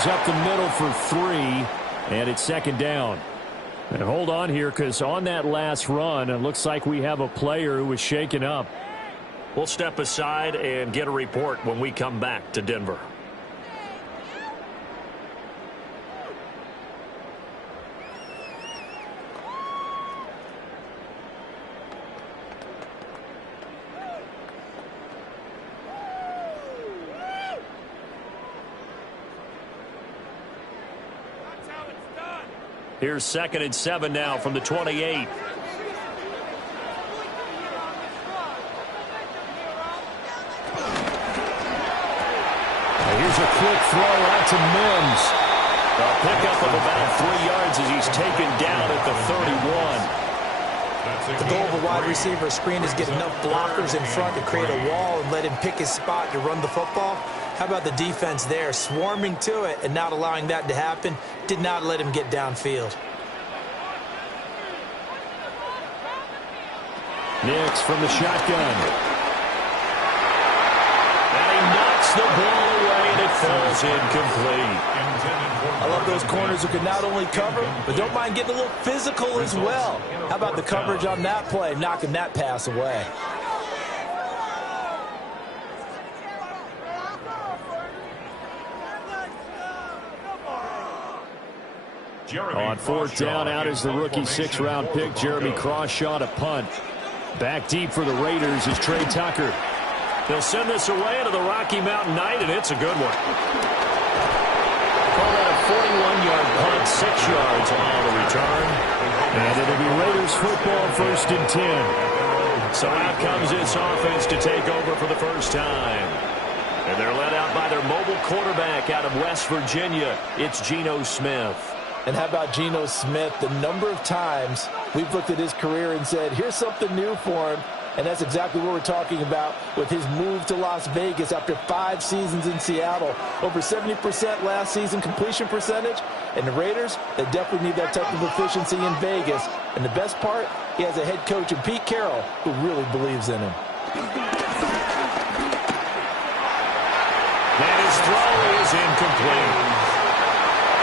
goes up the middle for 3, and it's second down. And hold on here, because on that last run, it looks like we have a player who was shaken up. We'll step aside and get a report when we come back to Denver. Here's 2nd and 7 now from the 28. Here's a quick throw out to Mims. A pickup of about 3 yards as he's taken down at the 31. The goal of a wide receiver screen is get enough blockers in front to create a wall and let him pick his spot to run the football. How about the defense there, swarming to it and not allowing that to happen? Did not let him get downfield. Nix from the shotgun. And he knocks the ball away, and it falls incomplete. I love those corners who can not only cover, but don't mind getting a little physical as well. How about the coverage on that play, knocking that pass away? On 4th down, out is the rookie 6th-round pick, Jeremy Crawshaw, to punt. Back deep for the Raiders is Trey Tucker. They'll send this away into the Rocky Mountain night, and it's a good one. Call that a 41-yard punt, 6 yards on the return. And it'll be Raiders football, 1st and 10. So out comes this offense to take over for the first time. And they're led out by their mobile quarterback out of West Virginia. It's Geno Smith. And how about Geno Smith? The number of times we've looked at his career and said, here's something new for him. And that's exactly what we're talking about with his move to Las Vegas after 5 seasons in Seattle. Over 70% last season completion percentage. And the Raiders, they definitely need that type of efficiency in Vegas. And the best part, he has a head coach in Pete Carroll who really believes in him. And his throw is incomplete.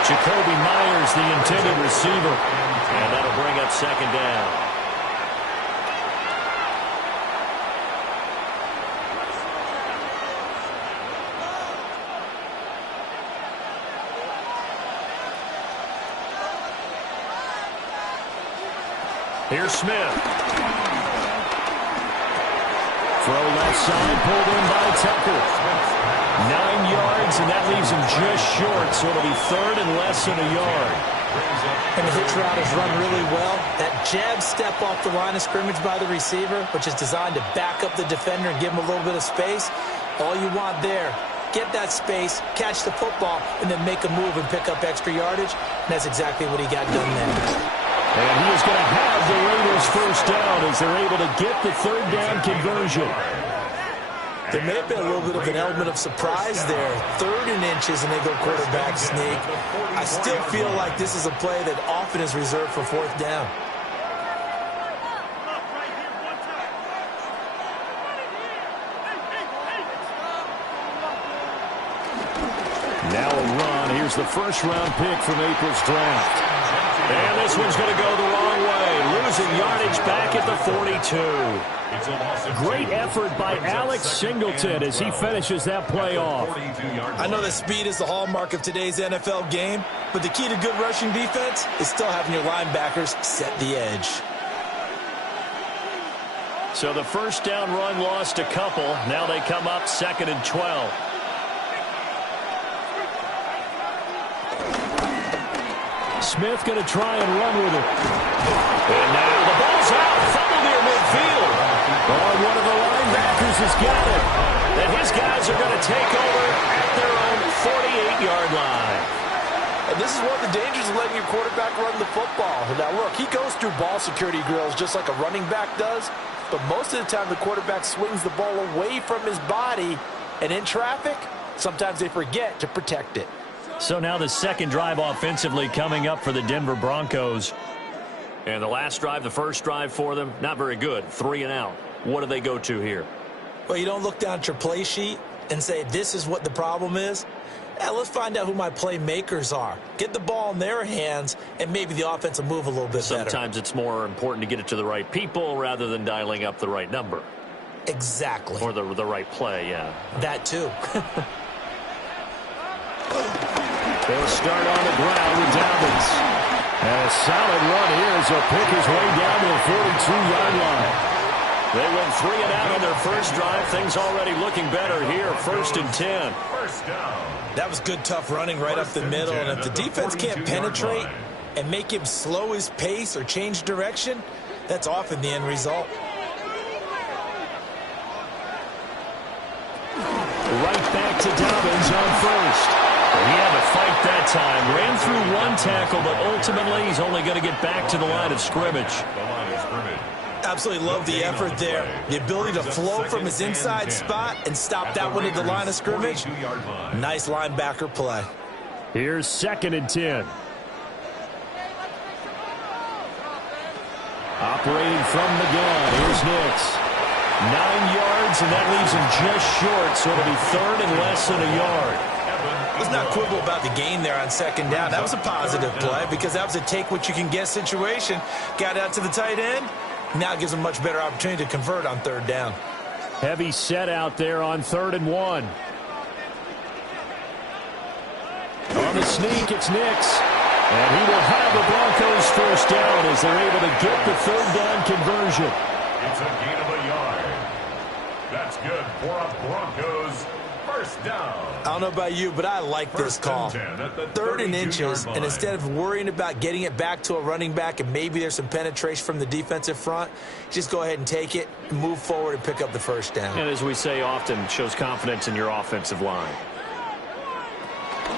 Jacoby Myers, the intended receiver. And that'll bring up 2nd down. Here's Smith. Throw left side, pulled in by Tucker. 9 yards, and that leaves him just short, so it'll be 3rd and less than a yard. And the hitch route is run really well. That jab step off the line of scrimmage by the receiver, which is designed to back up the defender and give him a little bit of space. All you want there, get that space, catch the football, and then make a move and pick up extra yardage. And that's exactly what he got done there. And he is going to have the Raiders first down as they're able to get the 3rd down conversion. There may have been a little bit of an element of surprise there. 3rd and inches, and they go quarterback sneak. I still feel like this is a play that often is reserved for 4th down. Now a run. Here's the 1st-round pick from April's draft. And this one's going to go the wrong way. Losing yardage back at the 42. Great effort by Alex Singleton as he finishes that play off. I know that speed is the hallmark of today's NFL game, but the key to good rushing defense is still having your linebackers set the edge. So the 1st down run lost a couple. Now they come up 2nd and 12. Smith going to try and run with it. And now the ball's out. Fumble near midfield. Oh, one of the linebackers has got it. And his guys are going to take over at their own 48-yard line. And this is one of the dangers of letting your quarterback run the football. Now, look, he goes through ball security drills just like a running back does. But most of the time, the quarterback swings the ball away from his body. And in traffic, sometimes they forget to protect it. So now the 2nd drive offensively coming up for the Denver Broncos. And the last drive, the 1st drive for them, not very good. 3 and out. What do they go to here? Well, you don't look down at your play sheet. and say, this is what the problem is? Yeah, let's find out who my playmakers are. Get the ball in their hands, and maybe the offense will move a little bit better. Sometimes it's more important to get it to the right people rather than dialing up the right number. Exactly. Or the right play, yeah. That too. They'll start on the ground with Dobbins. And a solid run here as he'll pick his way down to the 42-yard line. They went 3 and out on their first drive. Things already looking better here. 1st and 10. First down. That was good, tough running right up the middle. And if the defense can't penetrate and make him slow his pace or change direction, that's often the end result. Right back to Dobbins on first. He had to fight that time. Ran through one tackle, but ultimately he's only going to get back to the line of scrimmage. Absolutely love the effort there. The ability to flow from his inside spot and stop that one at the line of scrimmage. Nice linebacker play. Here's 2nd and 10. Operating from the gun, here's Nix. 9 yards, and that leaves him just short, so it'll be 3rd and less than a yard. Let's not quibble about the gain there on 2nd down. That was a positive play because that was a take-what-you-can-get situation. Got out to the tight end. Now it gives him a much better opportunity to convert on 3rd down. Heavy set out there on 3rd and 1. On the sneak, it's Nix. And he will have the Broncos first down as they're able to get the 3rd down conversion. It's a gain of a yard. That's good for a Broncos first down. I don't know about you, but I like this call. 3rd and inches, and instead of worrying about getting it back to a running back and maybe there's some penetration from the defensive front, just go ahead and take it, move forward, and pick up the first down. And as we say often, it shows confidence in your offensive line.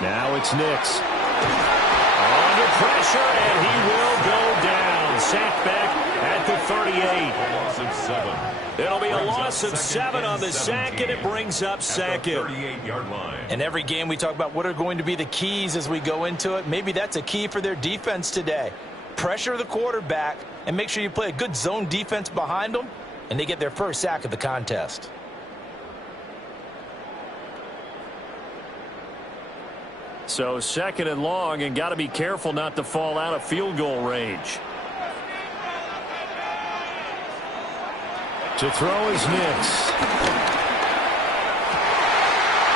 Now it's Nix. Under pressure, and he will go down. Sacked back at the 38. Loss of 7. It'll be a loss of 7 on the sack, and it brings up 2nd. 38-yard line. In every game, we talk about what are going to be the keys as we go into it. Maybe that's a key for their defense today. Pressure the quarterback and make sure you play a good zone defense behind them, and they get their first sack of the contest. So 2nd and long, and got to be careful not to fall out of field goal range. To throw is Nix.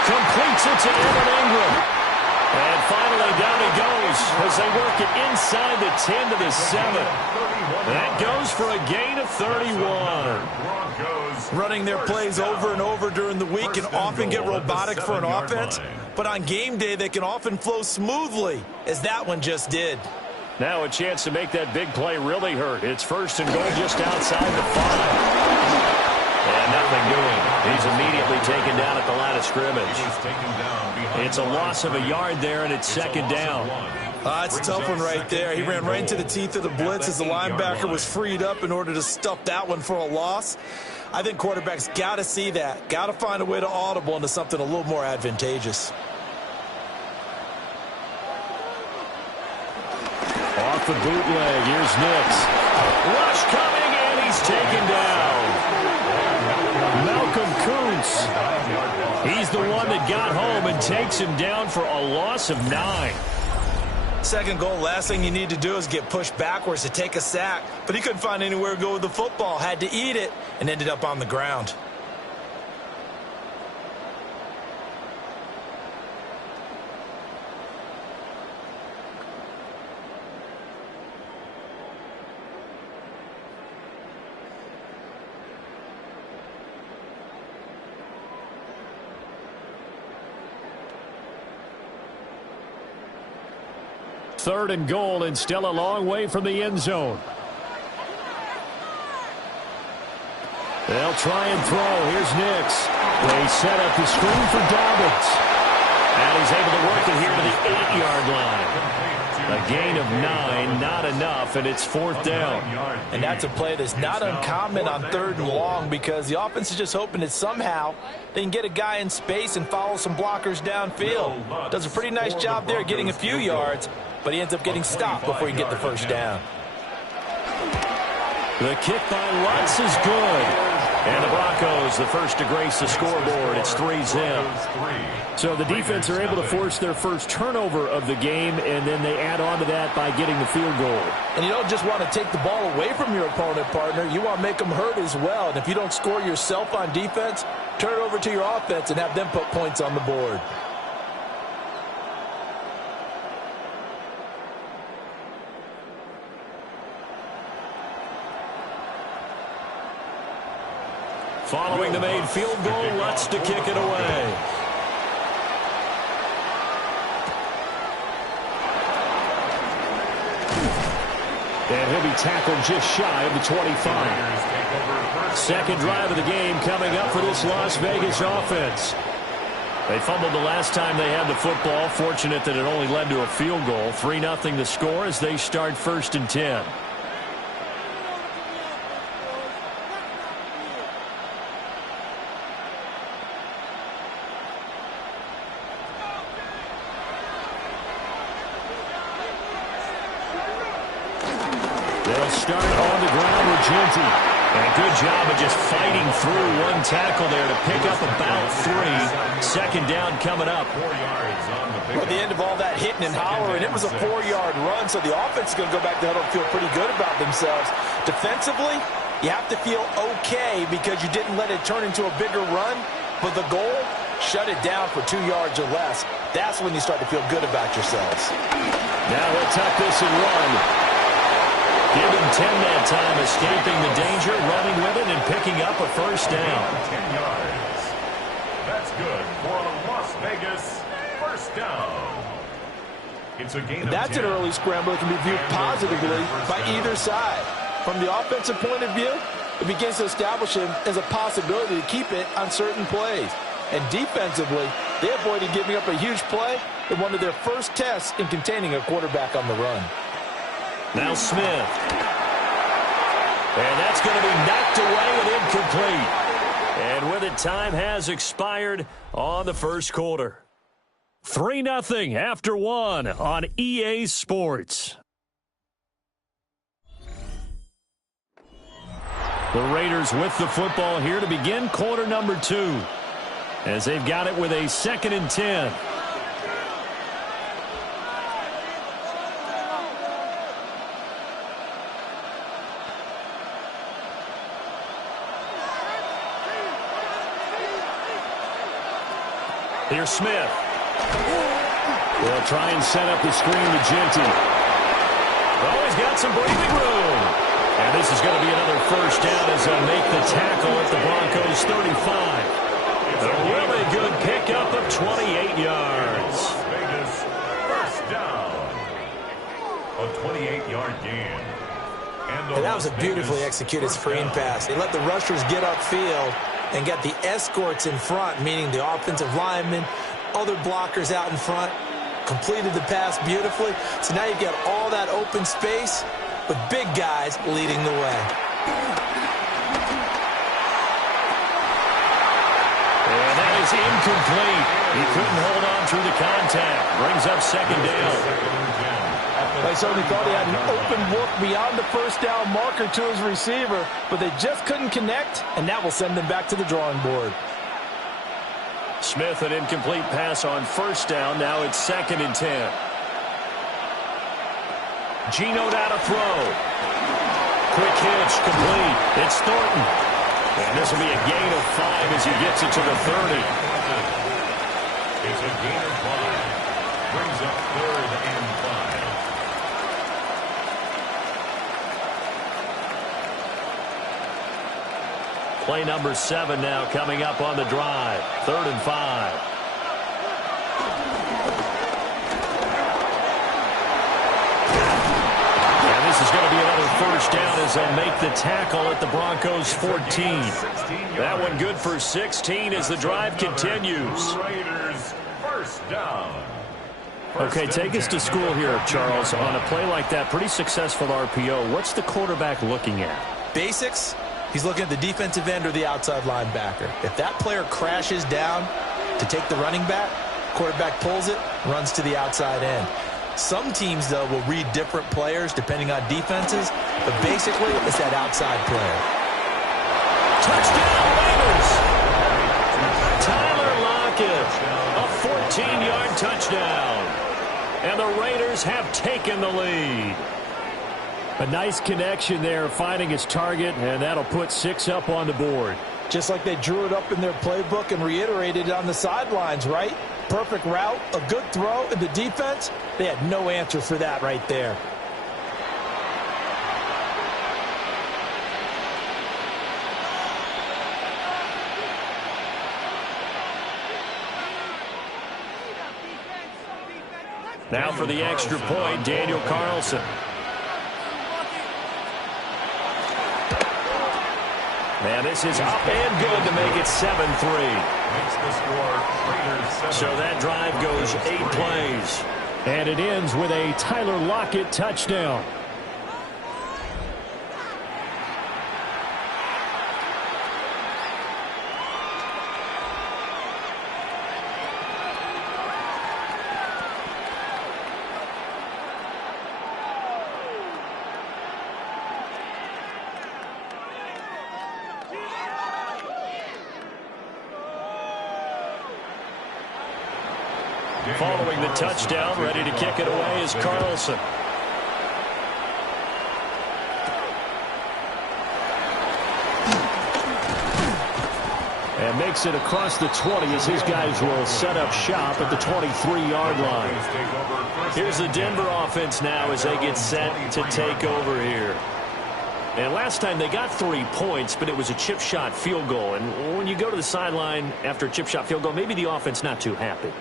Completes it to Evan Ingram. And finally down he goes as they work it inside the 10 to the 7. That goes for a gain of 31. Running their plays over and over during the week can often get robotic for an offense, but on game day they can often flow smoothly, as that one just did. Now a chance to make that big play really hurt. It's 1st and goal just outside the 5. And nothing doing. He's immediately taken down at the line of scrimmage. It's a loss of a yard there, and it's 2nd down. It's a tough one right there. He ran right into the teeth of the blitz as the linebacker was freed up in order to stuff that one for a loss. I think quarterbacks got to see that. Got to find a way to audible into something a little more advantageous. Off the bootleg, here's Nix. Rush coming, and he's taken down. Malcolm Kuntz. He's the one that got home and takes him down for a loss of 9. 2nd goal, last thing you need to do is get pushed backwards to take a sack. But he couldn't find anywhere to go with the football. Had to eat it and ended up on the ground. Third and goal, and still a long way from the end zone. They'll try and throw. Here's Nix. They set up the screen for Dobbins. And he's able to work it here to the 8-yard line. A gain of 9, not enough, and it's 4th down. And that's a play that's not uncommon on 3rd and long, because the offense is just hoping that somehow they can get a guy in space and follow some blockers downfield. Does a pretty nice job there getting a few yards, but he ends up getting stopped before he can get the first down. The kick by Lutz is good. And the Broncos, the first to grace the scoreboard. It's 3-zip. So the defense are able to force their first turnover of the game, and then they add on to that by getting the field goal. And you don't just want to take the ball away from your opponent, partner. You want to make them hurt as well. And if you don't score yourself on defense, turn it over to your offense and have them put points on the board. Following the made field goal, Lutz to kick it away. And he'll be tackled just shy of the 25. Second drive of the game coming up for this Las Vegas offense. They fumbled the last time they had the football. Fortunate that it only led to a field goal. 3-0 the score as they start 1st and 10. They'll start on the ground with Genty. And a good job of just fighting through one tackle there to pick up about 3. Second down coming up. At the end of all that hitting and hollering, it was a 4-yard run, so the offense is going to go back to huddle and feel pretty good about themselves. Defensively, you have to feel okay because you didn't let it turn into a bigger run, but the goal, shut it down for 2 yards or less. That's when you start to feel good about yourselves. Now they'll tuck this and run. Give him 10 that time, escaping the danger, running with it, and picking up a first down. 10 yards. That's good for a Las Vegas first down. It's a gain of 10. That's an early scramble that can be viewed positively by either side. From the offensive point of view, it begins to establish him as a possibility to keep it on certain plays. And defensively, they avoided giving up a huge play in one of their first tests in containing a quarterback on the run. Now Smith. And that's going to be knocked away and incomplete. And with it, time has expired on the first quarter. 3-0 after 1 on EA Sports. The Raiders with the football here to begin quarter number 2. As they've got it with a 2nd and 10. Here's Smith. They'll try and set up the screen to Genty. Oh, he's got some breathing room. And this is going to be another first down as they'll make the tackle at the Broncos 35. A really good pickup of 28 yards. Vegas first down. A 28-yard gain. And that was a beautifully executed screen pass. They let the rushers get upfield and got the escorts in front, meaning the offensive linemen, other blockers out in front, completed the pass beautifully. So now you've got all that open space with big guys leading the way. And that is incomplete. He couldn't hold on through the contact. Brings up 2nd down. They certainly thought he had an open look beyond the first down marker to his receiver, but they just couldn't connect, and that will send them back to the drawing board. Smith, an incomplete pass on first down. Now it's 2nd and 10. Geno now to throw. Quick hitch, complete. It's Thornton. And this will be a gain of 5 as he gets it to the 30. It's a gain of 5. Brings up 3rd and 5. Play number 7 now coming up on the drive. 3rd and 5. And this is going to be another first down as they'll make the tackle at the Broncos 14. That one good for 16 as the drive continues. Raiders first down. Okay, take us to school here, Charles. On a play like that, pretty successful RPO. What's the quarterback looking at? Basics. He's looking at the defensive end or the outside linebacker. If that player crashes down to take the running back, quarterback pulls it, runs to the outside end. Some teams, though, will read different players depending on defenses, but basically it's that outside player. Touchdown, Raiders. Tyler Lockett, a 14-yard touchdown. And the Raiders have taken the lead. A nice connection there, finding his target, and that'll put 6 up on the board. Just like they drew it up in their playbook and reiterated it on the sidelines, right? Perfect route, a good throw, and the defense, they had no answer for that right there. Now for the extra point, Daniel Carlson. And this is up and good to make it 7-3. So that drive goes 8 plays. And it ends with a Tyler Lockett touchdown. Following the touchdown, ready to kick it away is Carlson. And makes it across the 20 as his guys will set up shop at the 23-yard line. Here's the Denver offense now as they get set to take over here. And last time they got 3 points, but it was a chip shot field goal. And when you go to the sideline after a chip shot field goal, maybe the offense not too happy.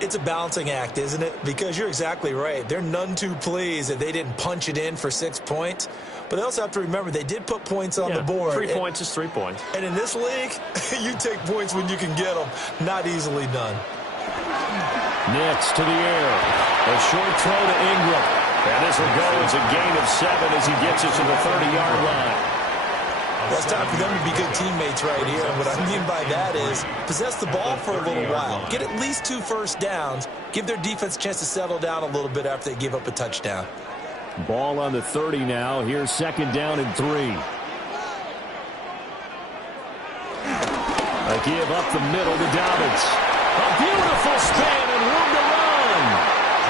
It's a balancing act, isn't it? Because you're exactly right. They're none too pleased that they didn't punch it in for 6 points. But they also have to remember they did put points on the board. 3 points is 3 points. And in this league, you take points when you can get them. Not easily done. Next to the air. A short throw to Ingram. And this will go as a gain of 7 as he gets it to the 30-yard line. Well, it's time for them to be good teammates right here. And what I mean by that is possess the ball for a little while. Get at least 2 first downs. Give their defense a chance to settle down a little bit after they give up a touchdown. Ball on the 30 now. Here's 2nd down and 3. A give up the middle to Dobbins. A beautiful spin and room to run.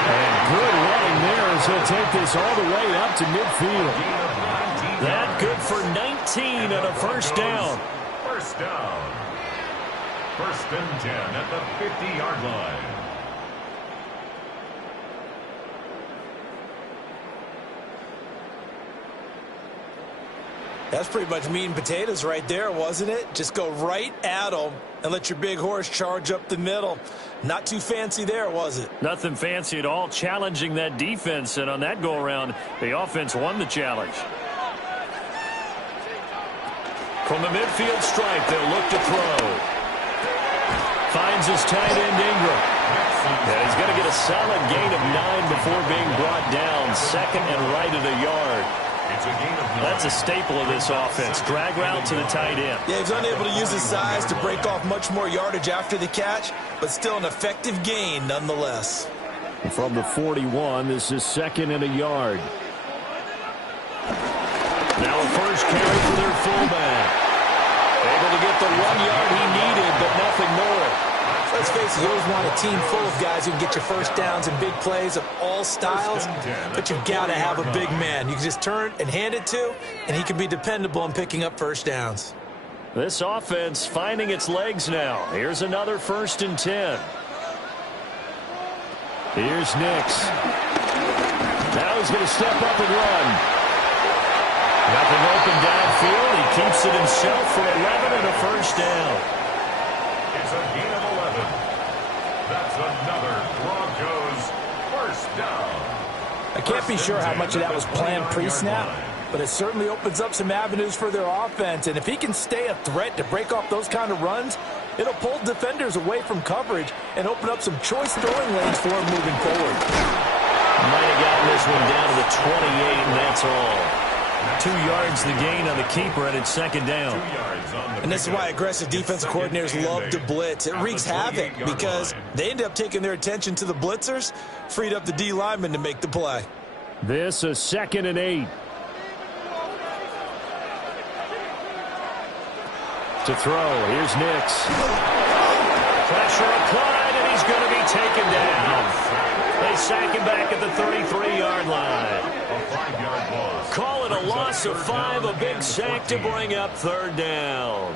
And good running there as he'll take this all the way up to midfield. That good for 19 and a first down. First down. 1st and 10 at the 50-yard line. That's pretty much meat and potatoes right there, wasn't it? Just go right at them and let your big horse charge up the middle. Not too fancy there, was it? Nothing fancy at all, challenging that defense. And on that go-around, the offense won the challenge. From the midfield stripe, they'll look to throw. Finds his tight end, Ingram. And he's going to get a solid gain of 9 before being brought down. 2nd and right at a yard. That's a staple of this offense. Drag route to the tight end. Yeah, he's unable to use his size to break off much more yardage after the catch, but still an effective gain nonetheless. From the 41, this is 2nd and a yard. Now a first carry for their fullback. Able to get the 1 yard he needed, but nothing more. Let's face it, you always want a team full of guys who can get your first downs and big plays of all styles, but you've got to have a big man you can just turn and hand it to, and he can be dependable in picking up first downs. This offense finding its legs now. Here's another 1st and 10. Here's Nix. Now he's going to step up and run. Nothing open downfield. He keeps it himself for 11 and a first down. It's a gain of 11. That's another Broncos first down. I can't be sure how much of that was planned pre-snap, but it certainly opens up some avenues for their offense. And if he can stay a threat to break off those kind of runs, it'll pull defenders away from coverage and open up some choice throwing lanes for him moving forward. Might have gotten this one down to the 28, and that's all. 2 yards the gain on the keeper, and it's 2nd down. And this is why aggressive defensive coordinators love to blitz. It wreaks havoc because they end up taking their attention to the blitzers, freed up the D lineman to make the play. This is 2nd and 8. To throw, here's Nix. Pressure applied, and he's going to be taken down. They sack him back at the 33-yard line. A 5-yard loss. Call it a loss of 5, a big sack to bring up third down.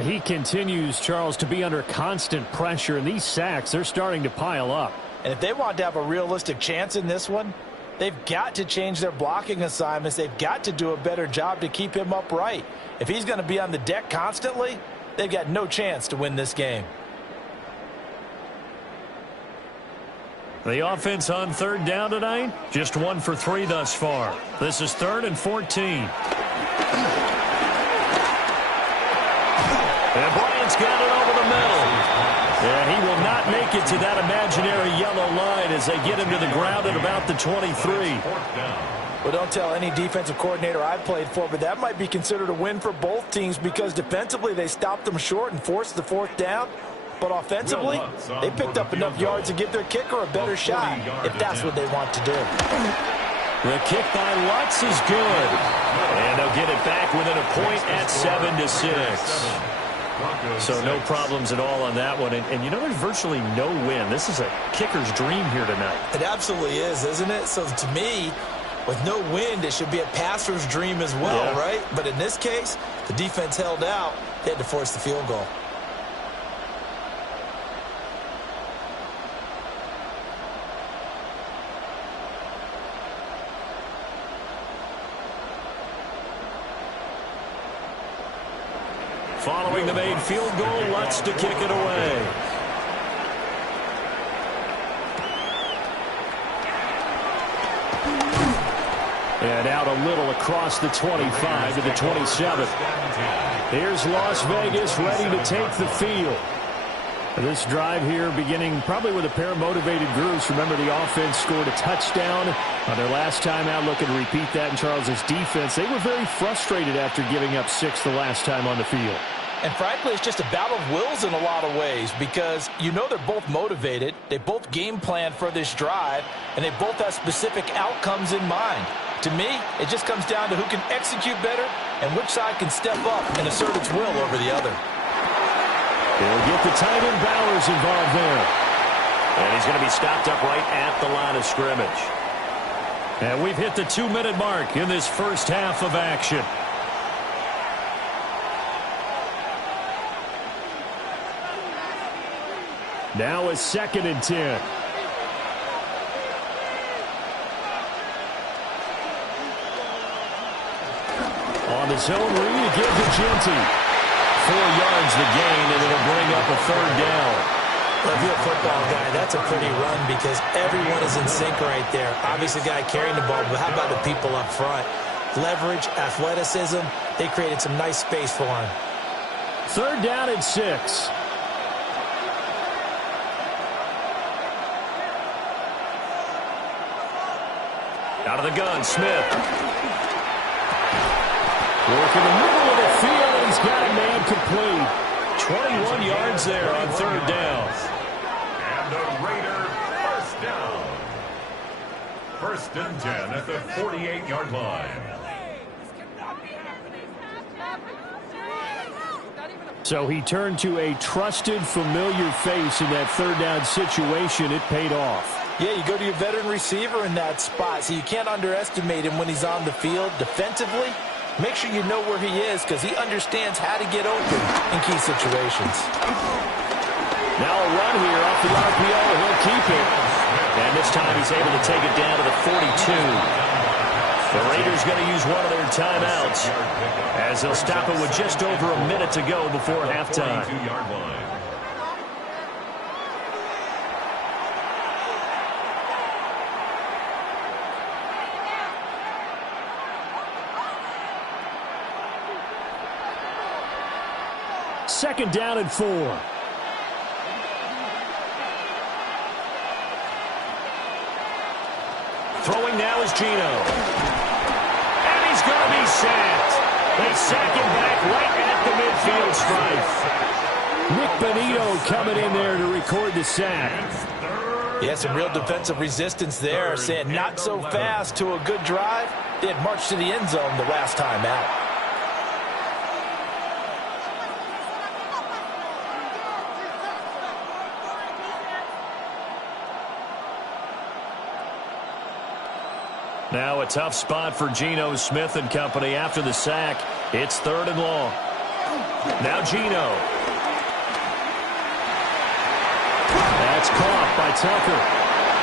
He continues, Charles, to be under constant pressure, and these sacks, they're starting to pile up. And if they want to have a realistic chance in this one, they've got to change their blocking assignments. They've got to do a better job to keep him upright. If he's going to be on the deck constantly, they've got no chance to win this game. The offense on third down tonight, just 1 for 3 thus far. This is 3rd and 14. And Bryant's got it over the middle. And he will not make it to that imaginary yellow line as they get him to the ground at about the 23. Well, don't tell any defensive coordinator I've played for, but that might be considered a win for both teams because defensively they stopped them short and forced the 4th down. But offensively, they picked up enough yards to give their kicker a better shot if that's what they want to do. The kick by Lutz is good. And they'll get it back within a point at 7-6. So no problems at all on that one. And you know, there's virtually no win. This is a kicker's dream here tonight. It absolutely is, isn't it? So to me, with no wind, it should be a passer's dream as well, right? But in this case, the defense held out. They had to force the field goal. Following the made field goal, Lutz to kick it away. And out a little across the 25 to the 27. Here's Las Vegas ready to take the field. This drive here beginning probably with a pair of motivated groups. Remember, the offense scored a touchdown on their last time out. Looking to repeat that in Charles's defense. They were very frustrated after giving up 6 the last time on the field. And frankly, it's just a battle of wills in a lot of ways because you know they're both motivated. They both game plan for this drive, and they both have specific outcomes in mind. To me, it just comes down to who can execute better and which side can step up and assert its will over the other. They'll get the tight end Bowers involved there. And he's going to be stopped up right at the line of scrimmage. And we've hit the 2-minute mark in this first half of action. Now a 2nd and 10. On the zone read again to Genty. 4 yards the gain, and it'll bring up a 3rd down. Well, if you're a football guy, that's a pretty run because everyone is in sync right there. Obviously, the guy carrying the ball, but how about the people up front? Leverage, athleticism, they created some nice space for him. 3rd down and 6. Out of the gun, Smith. Work in the middle of the field, and he's got a man complete. 21 yards there on 3rd down. And a Raider first down. 1st and 10 at the 48-yard line. So he turned to a trusted, familiar face in that 3rd down situation. It paid off. Yeah, you go to your veteran receiver in that spot, so you can't underestimate him when he's on the field defensively. Make sure you know where he is because he understands how to get open in key situations. Now a run here off the RPO. He'll keep it. And this time he's able to take it down to the 42. The Raiders going to use one of their timeouts as they'll stop it with just over a minute to go before halftime. 42-yard line. Second down and 4. Throwing now is Gino. And he's going to be sacked. They sack him back right at the midfield stripe. Nick Benito coming in there to record the sack. Yeah, some real defensive resistance there, saying not so fast to a good drive. They had marched to the end zone the last time out. Now a tough spot for Geno Smith and company after the sack. It's 3rd and long. Now Geno. That's caught by Tucker.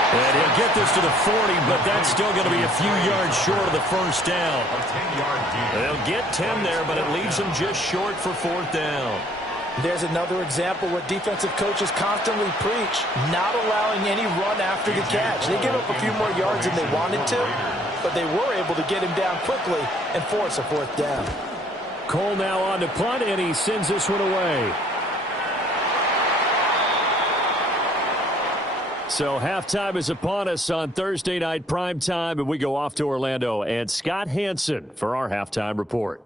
And he'll get this to the 40, but that's still going to be a few yards short of the first down. They'll get 10 there, but it leaves them just short for 4th down. There's another example what defensive coaches constantly preach, not allowing any run after the catch. They give up a few more yards than they wanted to, but they were able to get him down quickly and force a 4th down. Cole now on to punt, and he sends this one away. So halftime is upon us on Thursday night primetime, and we go off to Orlando. And Scott Hansen for our halftime report.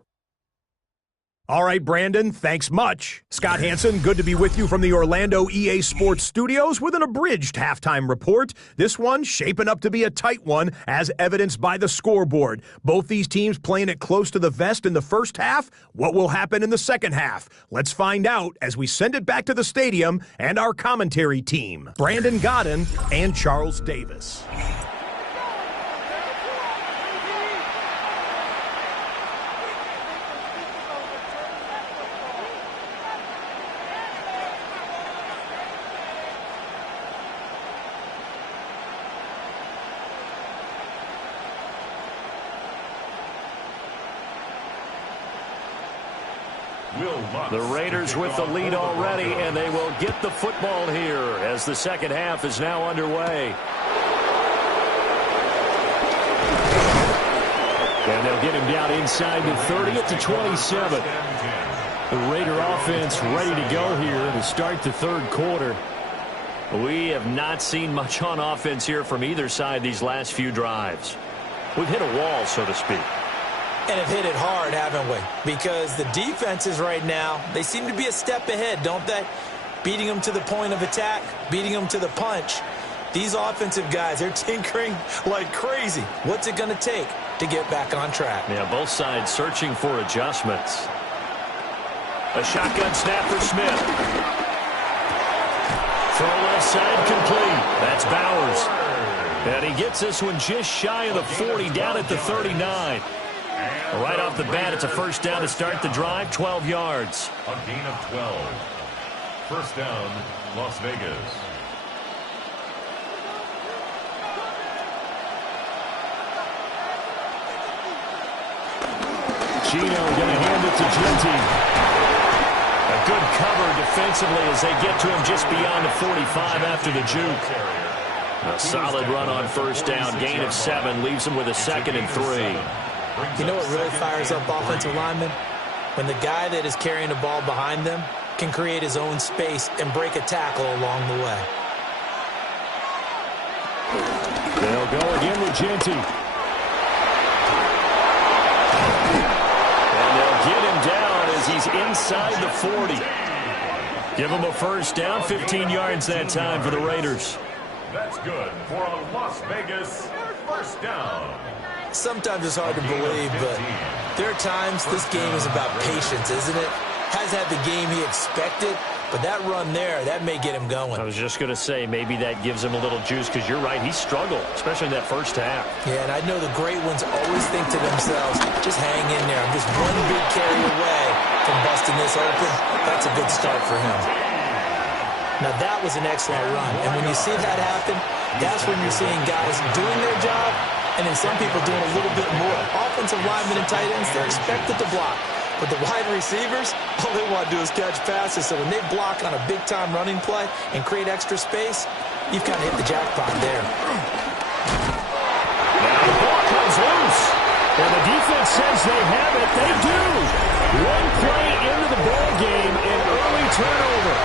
All right, Brandon, thanks much. Scott Hansen, good to be with you from the Orlando EA Sports Studios with an abridged halftime report. This one shaping up to be a tight one, as evidenced by the scoreboard. Both these teams playing it close to the vest in the first half. What will happen in the second half? Let's find out as we send it back to the stadium and our commentary team, Brandon Godden and Charles Davis. The Raiders with the lead already, and they will get the football here as the second half is now underway. And they'll get him down inside the 30 at the 27. The Raider offense ready to go here to start the third quarter. We have not seen much on offense here from either side these last few drives. We've hit a wall, so to speak. And have hit it hard, haven't we? Because the defenses right now, they seem to be a step ahead, don't they? Beating them to the point of attack, beating them to the punch. These offensive guys, they're tinkering like crazy. What's it going to take to get back on track? Yeah, both sides searching for adjustments. A shotgun snap for Smith. Throw left side complete. That's Bowers. And he gets this one just shy of the 40, down at the 39. Right off the bat, it's a first down to start the drive, 12 yards. A gain of 12. First down, Las Vegas. Geno going to hand it to Genty. A good cover defensively as they get to him just beyond the 45 after the juke. A solid run on first down, gain of 7, leaves him with a 2nd and 3. You know what really fires up offensive linemen? When the guy that is carrying the ball behind them can create his own space and break a tackle along the way. They'll go again with Genty. And they'll get him down as he's inside the 40. Give him a first down, 15 yards that time for the Raiders. That's good for a Las Vegas first down. Sometimes it's hard to believe, but there are times this game is about patience, isn't it? Has had the game he expected, but that run there, that may get him going. I was just going to say, maybe that gives him a little juice, because you're right, he struggled, especially in that first half. Yeah, and I know the great ones always think to themselves, just hang in there. I'm just one big carry away from busting this open. That's a good start for him. Now, that was an excellent run, and when you see that happen, that's when you're seeing guys doing their job, and then some people doing a little bit more. Offensive linemen and tight ends, they're expected to block. But the wide receivers, all they want to do is catch passes. So when they block on a big-time running play and create extra space, you've kind of hit the jackpot there. Now the ball comes loose. And the defense says they have it. They do. One play into the ball game, an early turnover.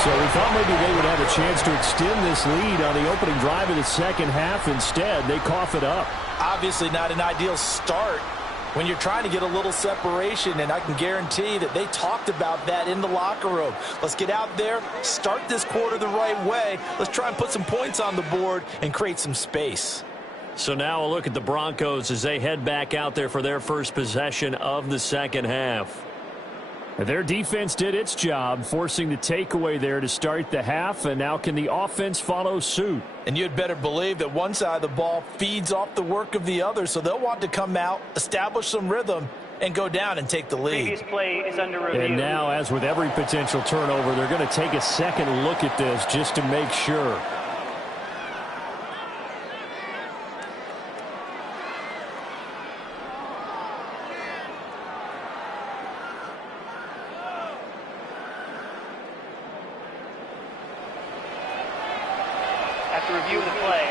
So we thought maybe they would have a chance to extend this lead on the opening drive of the second half. Instead, they cough it up. Obviously not an ideal start when you're trying to get a little separation, and I can guarantee that they talked about that in the locker room. Let's get out there, start this quarter the right way. Let's try and put some points on the board and create some space. So now a look at the Broncos as they head back out there for their first possession of the second half. Their defense did its job, forcing the takeaway there to start the half, and now can the offense follow suit? And you'd better believe that one side of the ball feeds off the work of the other, so they'll want to come out, establish some rhythm, and go down and take the lead. Previous play is under review. And now, as with every potential turnover, they're going to take a second look at this just to make sure. After reviewing the play,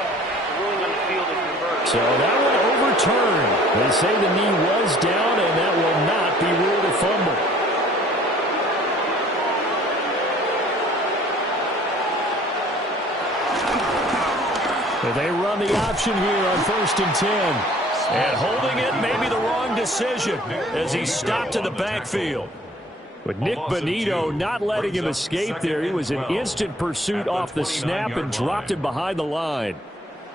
the ruling on the field is reversed. So that one overturned. They say the knee was down, and that will not be ruled a fumble. But they run the option here on 1st and 10. And holding it may be the wrong decision as he stopped in the backfield. But Nick Bonito not letting him escape there. He was in instant pursuit off the snap and dropped him behind the line.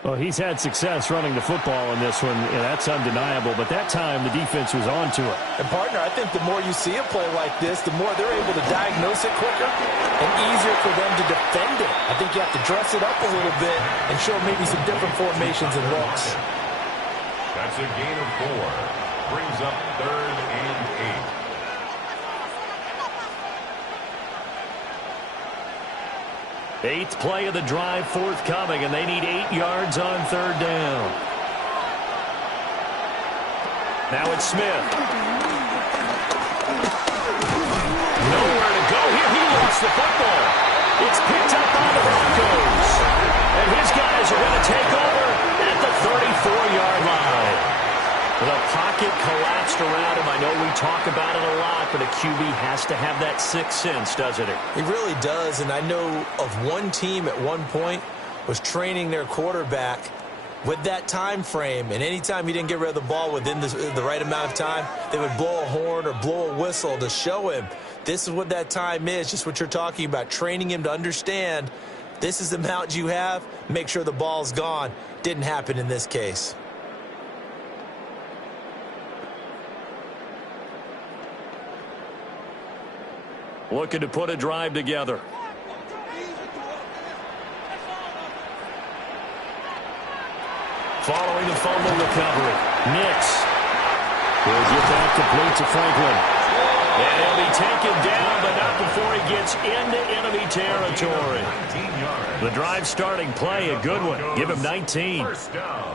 Well, he's had success running the football in this one, and that's undeniable. But that time, the defense was on to it. And, partner, I think the more you see a play like this, the more they're able to diagnose it quicker and easier for them to defend it. I think you have to dress it up a little bit and show maybe some different formations and looks. That's a gain of 4. Brings up 3rd and 8. Eighth play of the drive forthcoming, and they need 8 yards on 3rd down. Now it's Smith. Nowhere to go here. He lost the football. It's picked up by the Broncos. And his guys are going to take over at the 34-yard line. The pocket collapsed around him. I know we talk about it a lot, but a QB has to have that sixth sense, doesn't it? He really does, and I know of one team at one point was training their quarterback with that time frame, and anytime he didn't get rid of the ball within the right amount of time, they would blow a horn or blow a whistle to show him this is what that time is, just what you're talking about, training him to understand this is the amount you have, make sure the ball's gone. Didn't happen in this case. Looking to put a drive together. Following the fumble recovery, Nix will get that complete to Franklin. And he'll be taken down, but not before he gets into enemy territory. The drive starting play, a good one. Give him 19.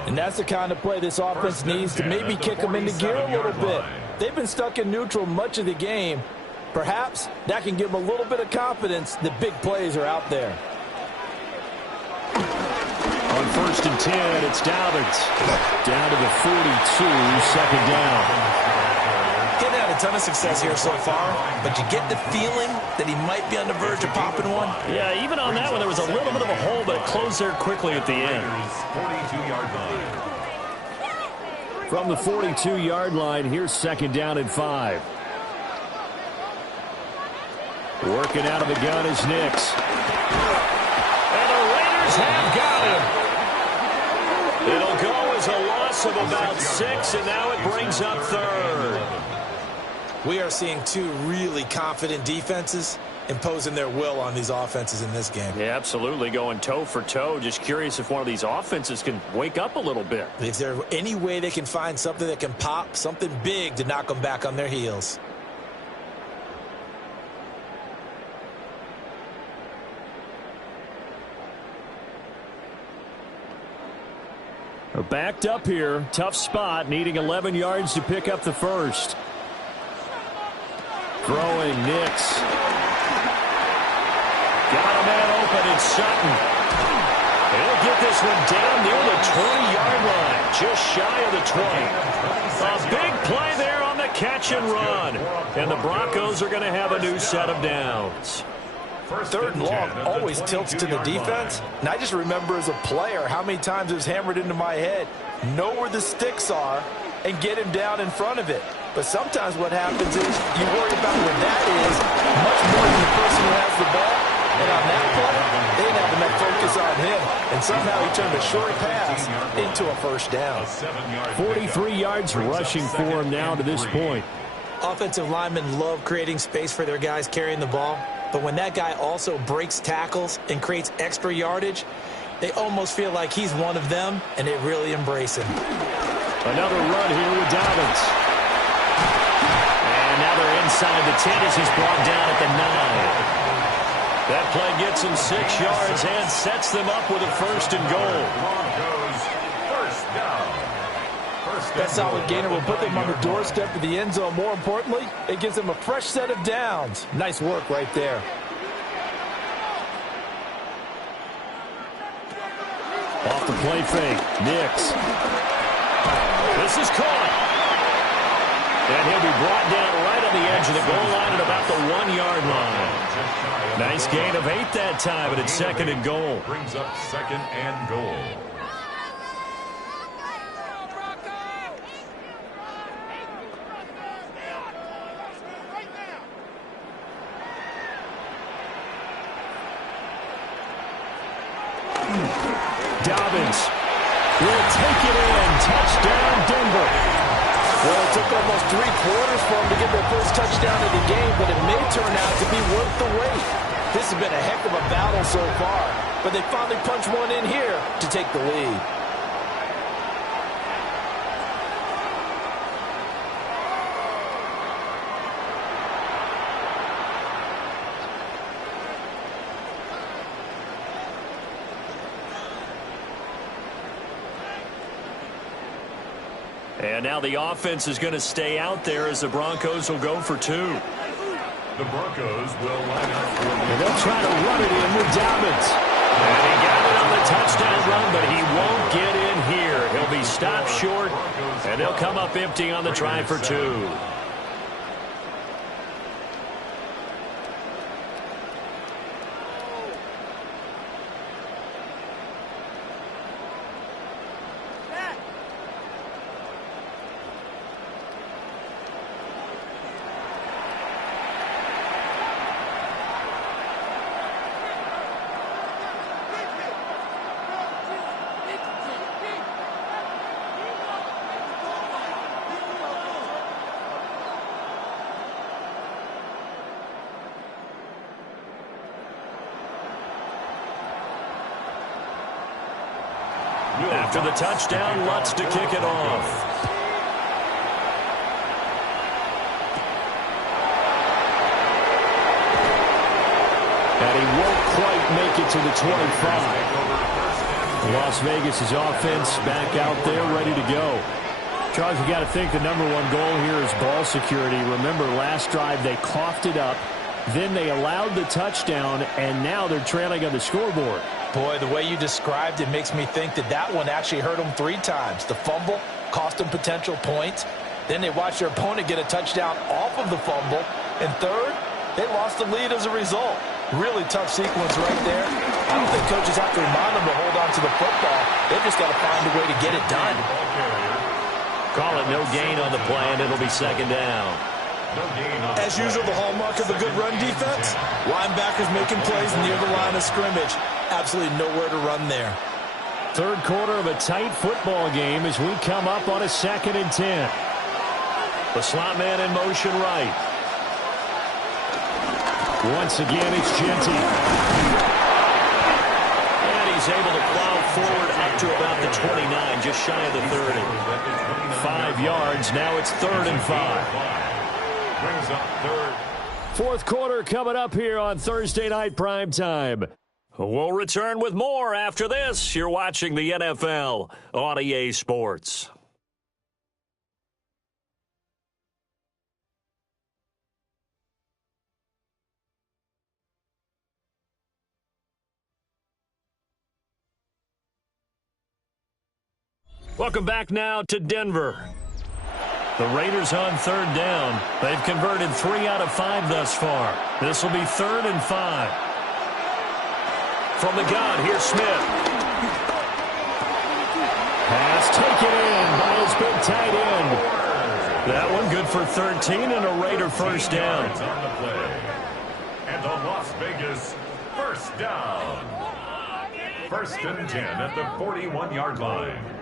And that's the kind of play this offense needs to maybe kick them into gear a little bit. They've been stuck in neutral much of the game. Perhaps that can give them a little bit of confidence that big plays are out there. On 1st and 10, it's Dobbins. Down to the 42, 2nd down. Getting had a ton of success here so far, but you get the feeling that he might be on the verge of popping one. Yeah, even on that one, there was a little bit of a hole, but it closed there quickly at the end. 42-yard line. From the 42-yard line, here's 2nd down and 5. Working out of the gun is Nix. And the Raiders have got him. It'll go as a loss of about 6, and now it brings up 3rd. We are seeing two really confident defenses imposing their will on these offenses in this game. Yeah, absolutely, going toe for toe. Just curious if one of these offenses can wake up a little bit. If there's any way they can find something that can pop, something big to knock them back on their heels. Backed up here, tough spot, needing 11 yards to pick up the first. Throwing Nix. Got a man open, it's Sutton. He'll get this one down near the 20-yard line, just shy of the 20. A big play there on the catch and run. And the Broncos are going to have a new set of downs. 3rd and long always tilts to the defense. And I just remember as a player how many times it was hammered into my head. Know where the sticks are and get him down in front of it. But sometimes what happens is you worry about where that is much more than the person who has the ball. And on that play, they didn't have enough focus on him. And somehow he turned a short pass into a 1st down. 43 yards rushing for him now to this point. Offensive linemen love creating space for their guys carrying the ball, but when that guy also breaks tackles and creates extra yardage, they almost feel like he's one of them, and they really embrace him. Another run here with Dobbins. And now they're inside the 10 as he's brought down at the 9. That play gets him 6 yards and sets them up with a first and goal. Broncos, first down. That solid gainer will put them on the doorstep of the end zone. More importantly, it gives them a fresh set of downs. Nice work right there. Off the play fake, Nix. This is caught. And he'll be brought down right on the edge of the goal line at about the 1-yard line. Nice gain of 8 that time, and it's second and goal. Brings up second and goal. Dobbins will take it in. Touchdown, Denver. Well, it took almost 3 quarters for them to get their first touchdown of the game, but it may turn out to be worth the wait. This has been a heck of a battle so far, but they finally punched one in here to take the lead. And now the offense is going to stay out there as the Broncos will go for 2. The Broncos will line up for and they'll try to run it in with Dobbins. And he got it on the touchdown run, but he won't get in here. He'll be stopped short, and they'll come up empty on the try for 2. After the touchdown, Lutz to kick it off. And he won't quite make it to the 25. Las Vegas' offense back out there, ready to go. Charles, you got to think the number one goal here is ball security. Remember, last drive they coughed it up, then they allowed the touchdown, and now they're trailing on the scoreboard. Boy, the way you described it makes me think that that one actually hurt them 3 times. The fumble cost them potential points. Then they watched their opponent get a touchdown off of the fumble. And third, they lost the lead as a result. Really tough sequence right there. I don't think coaches have to remind them to hold on to the football. They've just got to find a way to get it done. Call it no gain on the play, and it'll be second down. As usual, the hallmark of a good run defense, linebackers making plays near the line of scrimmage. Absolutely nowhere to run there. Third quarter of a tight football game as we come up on a 2nd and 10. The slot man in motion right. Once again, it's Genty. And he's able to plow forward up to about the 29, just shy of the 30. 5 yards, now it's 3rd and 5. brings up third. Fourth quarter coming up here on Thursday Night Primetime. We'll return with more after this. You're watching the NFL on EA Sports. Welcome back now to Denver. The Raiders on third down. They've converted 3 out of 5 thus far. This will be 3rd and 5. From the gun, here's Smith. Pass taken in by his big tight end. That one good for 13 and a Raider first down. On the play. And the Las Vegas first down. 1st and 10 at the 41-yard line.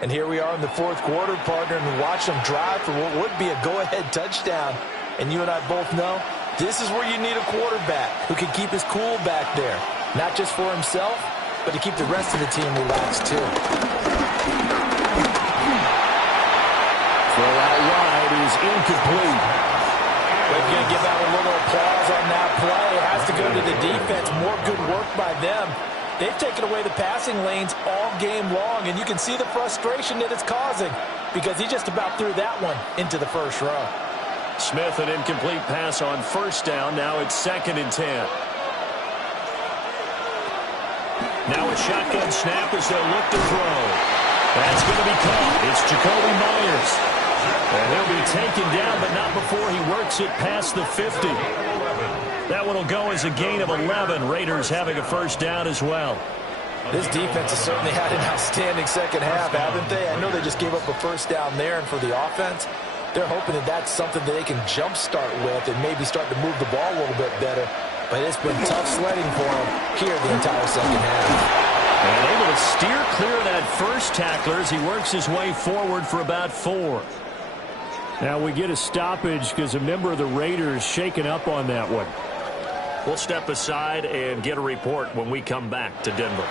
And here we are in the fourth quarter, partner, and watch them drive for what would be a go-ahead touchdown. And you and I both know this is where you need a quarterback who can keep his cool back there. Not just for himself, but to keep the rest of the team relaxed too. Throw out wide is incomplete. We're going to give out a little applause on that play. It has to go to the defense. More good work by them. They've taken away the passing lanes all game long, and you can see the frustration that it's causing because he just about threw that one into the first row. Smith, an incomplete pass on first down. Now it's 2nd and 10. Now a shotgun snap as they'll look to throw. That's going to be caught. It's Jacoby Myers. And he'll be taken down, but not before he works it past the 50. That one will go as a gain of 11. Raiders having a first down as well. This defense has certainly had an outstanding second half, haven't they? I know they just gave up a first down there, and for the offense, they're hoping that that's something that they can jumpstart with and maybe start to move the ball a little bit better. But it's been tough sledding for them here the entire second half. And able to steer clear of that first tackler as he works his way forward for about 4. Now we get a stoppage because a member of the Raiders shaken up on that one. We'll step aside and get a report when we come back to Denver.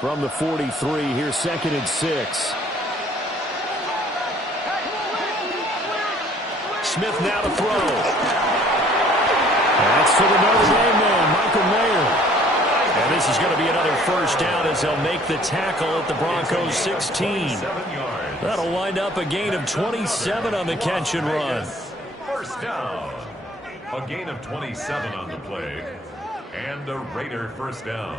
From the 43, here's 2nd and 6. Smith now to throw. That's to the Notre Dame man, Michael Mayer. And this is going to be another first down as they'll make the tackle at the Broncos 16. That'll wind up a gain of 27 on the catch and run. First down. A gain of 27 on the play. And a Raider first down.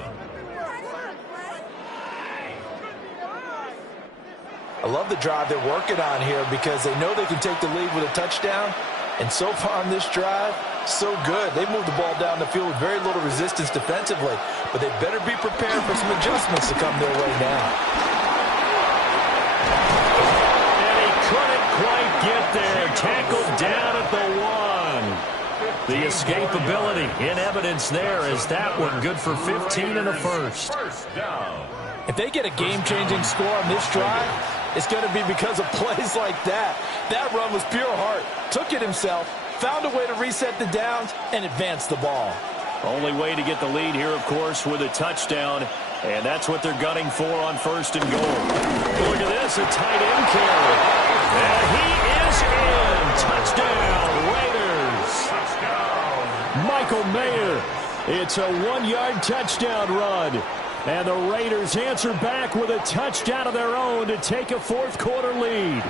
I love the drive they're working on here because they know they can take the lead with a touchdown. And so far on this drive, so good. They moved the ball down the field with very little resistance defensively. But they better be prepared for some adjustments to come their way now. And he couldn't quite get there. Tackled down at the 1. The escapability in evidence there as that one good for 15 and a first. If they get a game-changing score on this drive, it's going to be because of plays like that. That run was pure heart. Took it himself, found a way to reset the downs, and advance the ball. Only way to get the lead here, of course, with a touchdown. And that's what they're gunning for on 1st and goal. Look at this, a tight end carry. And he is in. Touchdown, Raiders. Touchdown. Michael Mayer. It's a 1-yard touchdown run. And the Raiders answer back with a touchdown of their own to take a fourth-quarter lead.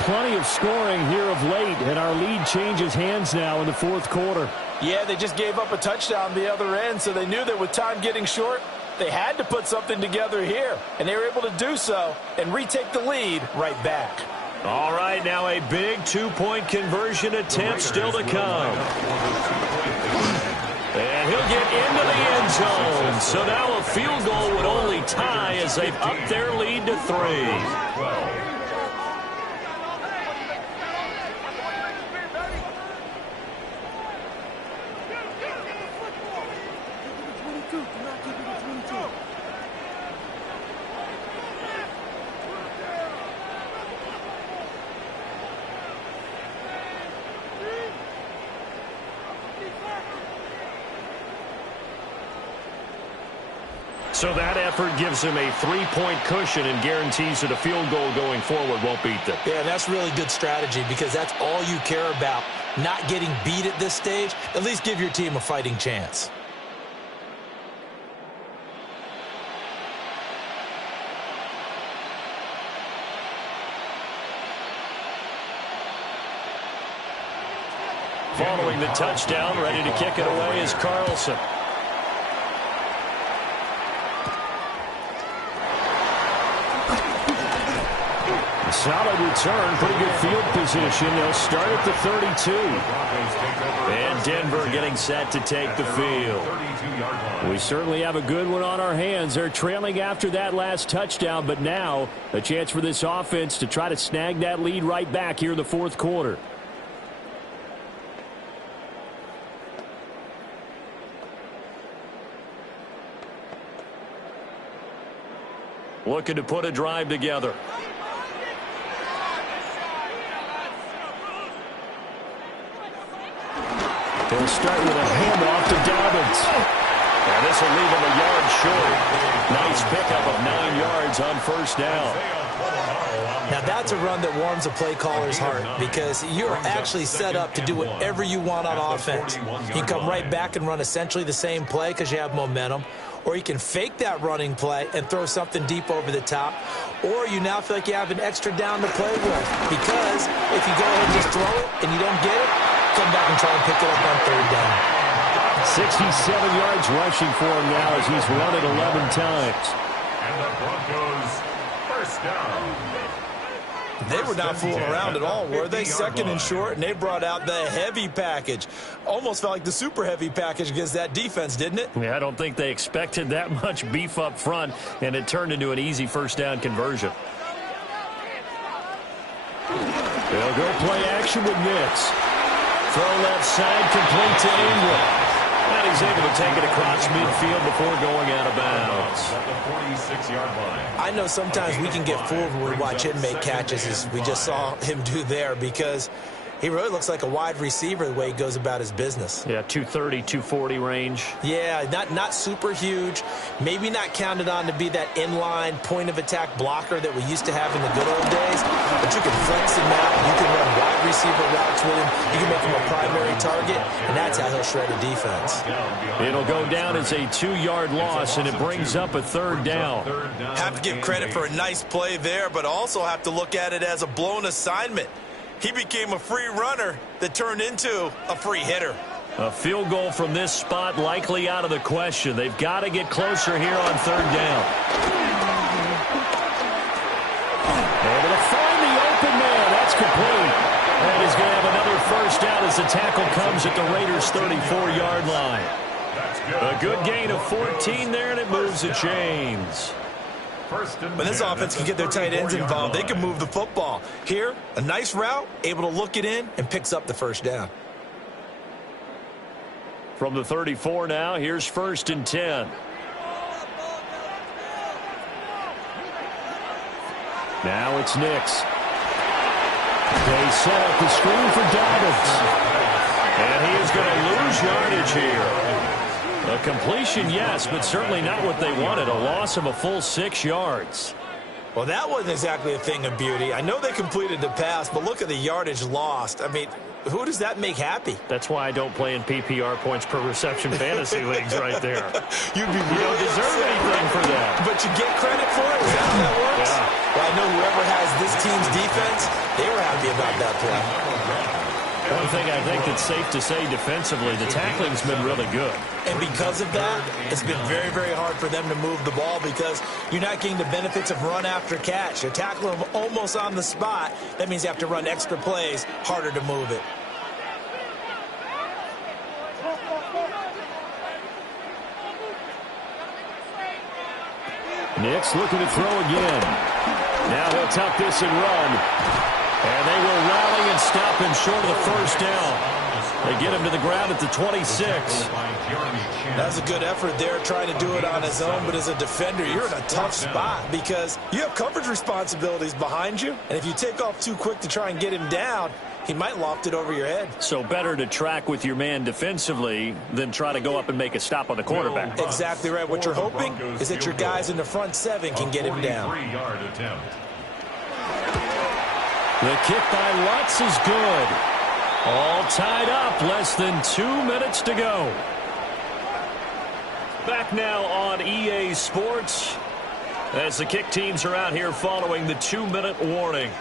Plenty of scoring here of late, and our lead changes hands now in the fourth quarter. Yeah, they just gave up a touchdown the other end, so they knew that with time getting short, they had to put something together here. And they were able to do so and retake the lead right back. All right, now a big 2-point conversion attempt still to come. And he'll get into the end zone. So now a field goal would only tie as they've upped their lead to 3. So that effort gives them a 3-point cushion and guarantees that a field goal going forward won't beat them. Yeah, that's really good strategy because that's all you care about. Not getting beat at this stage. At least give your team a fighting chance. Following the touchdown, ready to kick it away is Carlson. Solid return, pretty good field position. They'll start at the 32. And Denver getting set to take the field. We certainly have a good one on our hands. They're trailing after that last touchdown, but now a chance for this offense to try to snag that lead right back here in the fourth quarter. Looking to put a drive together. They'll start with a handoff to Dobbins. And this will leave him a yard short. Nice pickup of 9 yards on first down. Now that's a run that warms a play caller's heart because you're actually set up to do whatever you want on offense. You can come right back and run essentially the same play because you have momentum. Or you can fake that running play and throw something deep over the top. Or you now feel like you have an extra down to play with. Because if you go ahead and just throw it and you don't get it, come back and try and pick it up on third down. 67 yards rushing for him now as he's run it 11 times. And the Broncos first down. They were not fooling around at all, were they? Second and short, and they brought out the heavy package. Almost felt like the super heavy package against that defense, didn't it? Yeah, I don't think they expected that much beef up front, and it turned into an easy first down conversion. They'll go play action with Nix. Throw left side, complete to Ingram. And he's able to take it across midfield before going out of bounds. At the 46-yard line. I know sometimes we can get fooled when we watch him make catches, as we just saw him do there, because he really looks like a wide receiver the way he goes about his business. Yeah, 230, 240 range. Yeah, not super huge. Maybe not counted on to be that inline point-of-attack blocker that we used to have in the good old days. But you can flex him out. You can run wide receiver routes with him. You can make him a primary target, and that's how he'll shred a defense. It'll go down as a 2-yard loss, and it brings up a third down. Have to give credit for a nice play there, but also have to look at it as a blown assignment. He became a free runner that turned into a free hitter. A field goal from this spot likely out of the question. They've got to get closer here on third down. Able to find the open man. That's complete. And he's going to have another first down as the tackle comes at the Raiders' 34-yard line. A good gain of 14 there, and it moves the chains. When this offense can get their tight ends involved, they can move the football. Here, a nice route, able to look it in, and picks up the first down. From the 34 now, here's first and 10. Now it's Nix. They set up the screen for Dobbins. And he is going to lose yardage here. A completion, yes, but certainly not what they wanted. A loss of a full 6 yards. Well, that wasn't exactly a thing of beauty. I know they completed the pass, but look at the yardage lost. I mean, who does that make happy? That's why I don't play in PPR points per reception fantasy leagues right there. You don't deserve anything for that. But you get credit for it? Is that how that works? Yeah. Well, I know whoever has this team's defense, they were happy about that play. One thing I think that's safe to say defensively, the tackling's been really good. And because of that, it's been very, very hard for them to move the ball because you're not getting the benefits of run after catch. You're tackling them almost on the spot. That means you have to run extra plays, harder to move it. Nix looking to throw again. Now he'll tuck this and run. And they will rally and stop him short of the first down. They get him to the ground at the 26. That's a good effort there, trying to do it on his own. But as a defender, you're in a tough spot because you have coverage responsibilities behind you. And if you take off too quick to try and get him down, he might loft it over your head. So better to track with your man defensively than try to go up and make a stop on the quarterback. Exactly right. What you're hoping is that your guys in the front seven can get him down. The kick by Lutz is good. All tied up, less than 2 minutes to go. Back now on EA Sports as the kick teams are out here following the 2-minute warning.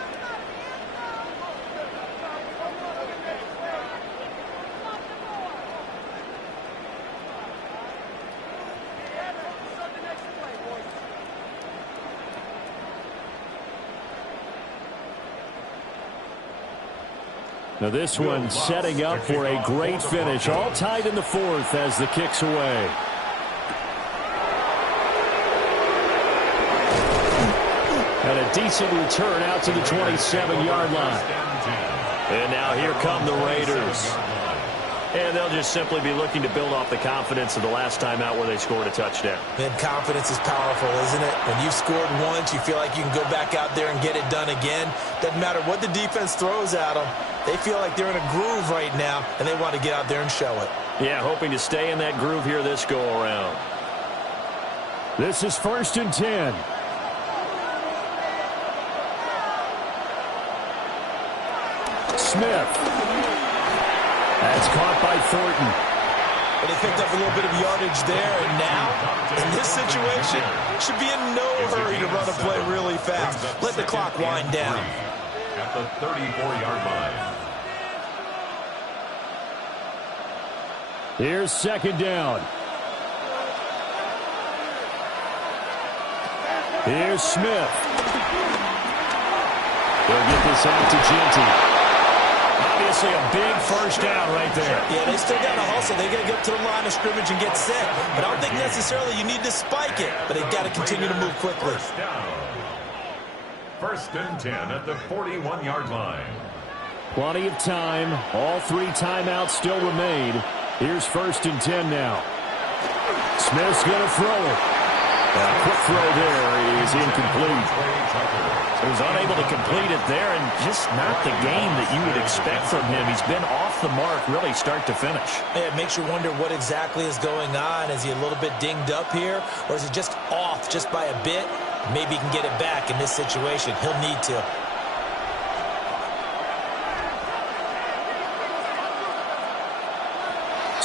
Now this one setting up for a great finish. All tied in the fourth as the kick's away. And a decent return out to the 27-yard line. And now here come the Raiders. And they'll just simply be looking to build off the confidence of the last time out where they scored a touchdown. Man, confidence is powerful, isn't it? When you've scored once, you feel like you can go back out there and get it done again. Doesn't matter what the defense throws at them. They feel like they're in a groove right now, and they want to get out there and show it. Yeah, hoping to stay in that groove here this go-around. This is 1st and 10. Smith. That's caught by Thornton. But they picked up a little bit of yardage there, and now, in this situation, should be in no hurry to run a play really fast. Let the clock wind down. At the 34-yard line. Here's 2nd down. Here's Smith. They'll get this out to Genty. Obviously a big 1st down right there. Yeah, they still got to hustle. They got to get to the line of scrimmage and get set. But I don't think necessarily you need to spike it. But they got to continue to move quickly. 1st and 10 at the 41-yard line. Plenty of time. All 3 timeouts still remain. Here's 1st and 10 now. Smith's going to throw it. A quick throw there is incomplete. He was unable to complete it there, and just not the game that you would expect from him. He's been off the mark really start to finish. Yeah, it makes you wonder what exactly is going on. Is he a little bit dinged up here, or is he just off just by a bit? Maybe he can get it back in this situation. He'll need to.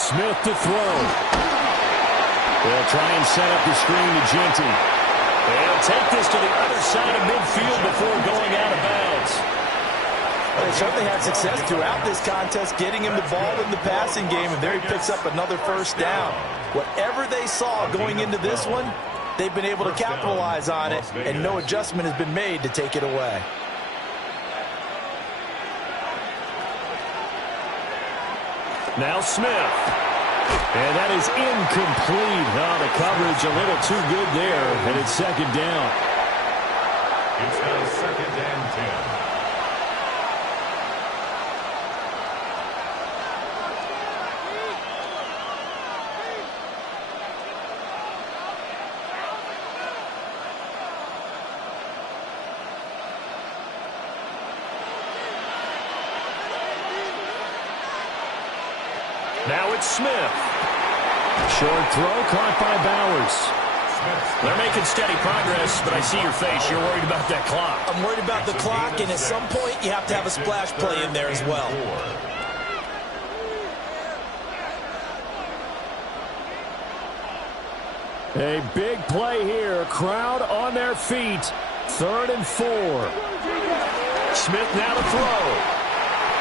Smith to throw. They'll try and set up the screen to Genty. They'll take this to the other side of midfield before going out of bounds. Well, they certainly had success throughout this contest getting him the ball in the passing game, and there he picks up another 1st down. Whatever they saw going into this one, they've been able to capitalize on it, and no adjustment has been made to take it away. Now Smith. And that is incomplete. Oh, the coverage a little too good there, and it's 2nd down. It's now 2nd and 10. Now it's Smith. Short throw caught by Bowers. They're making steady progress, but I see your face. You're worried about that clock. I'm worried about the clock, and at some point you have to have a splash play in there as well. A big play here. Crowd on their feet. 3rd and 4. Smith now to throw.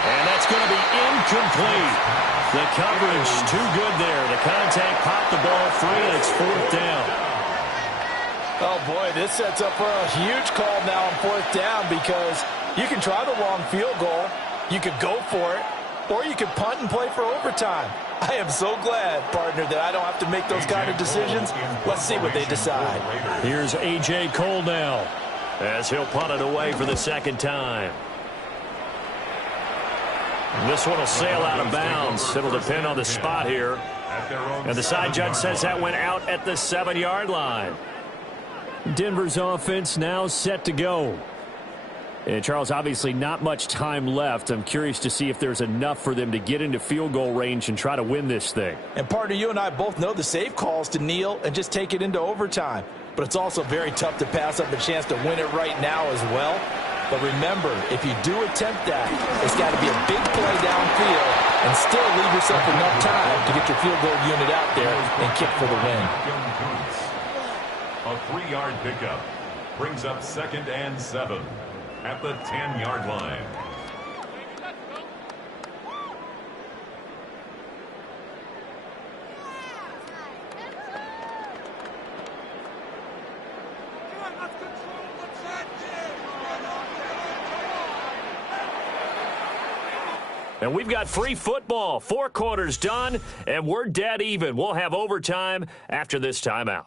And that's going to be incomplete. The coverage too good there. The contact popped the ball free, and it's 4th down. Oh, boy, this sets up for a huge call now on 4th down because you can try the long field goal, you could go for it, or you could punt and play for overtime. I am so glad, partner, that I don't have to make those kind of decisions. Let's see what they decide. Here's A.J. Cole now as he'll punt it away for the 2nd time. This one will sail out of bounds. It'll depend on the spot here. And the side judge says that went out at the 7-yard line. Denver's offense now set to go. And Charles, obviously not much time left. I'm curious to see if there's enough for them to get into field goal range and try to win this thing. And partner, you and I both know the safe calls to kneel and just take it into overtime. But it's also very tough to pass up a chance to win it right now as well. But remember, if you do attempt that, it's got to be a big play downfield and still leave yourself enough time to get your field goal unit out there and kick for the win. A 3-yard pickup brings up 2nd and 7 at the 10-yard line. And we've got free football. 4 quarters done, and we're dead even. We'll have overtime after this timeout.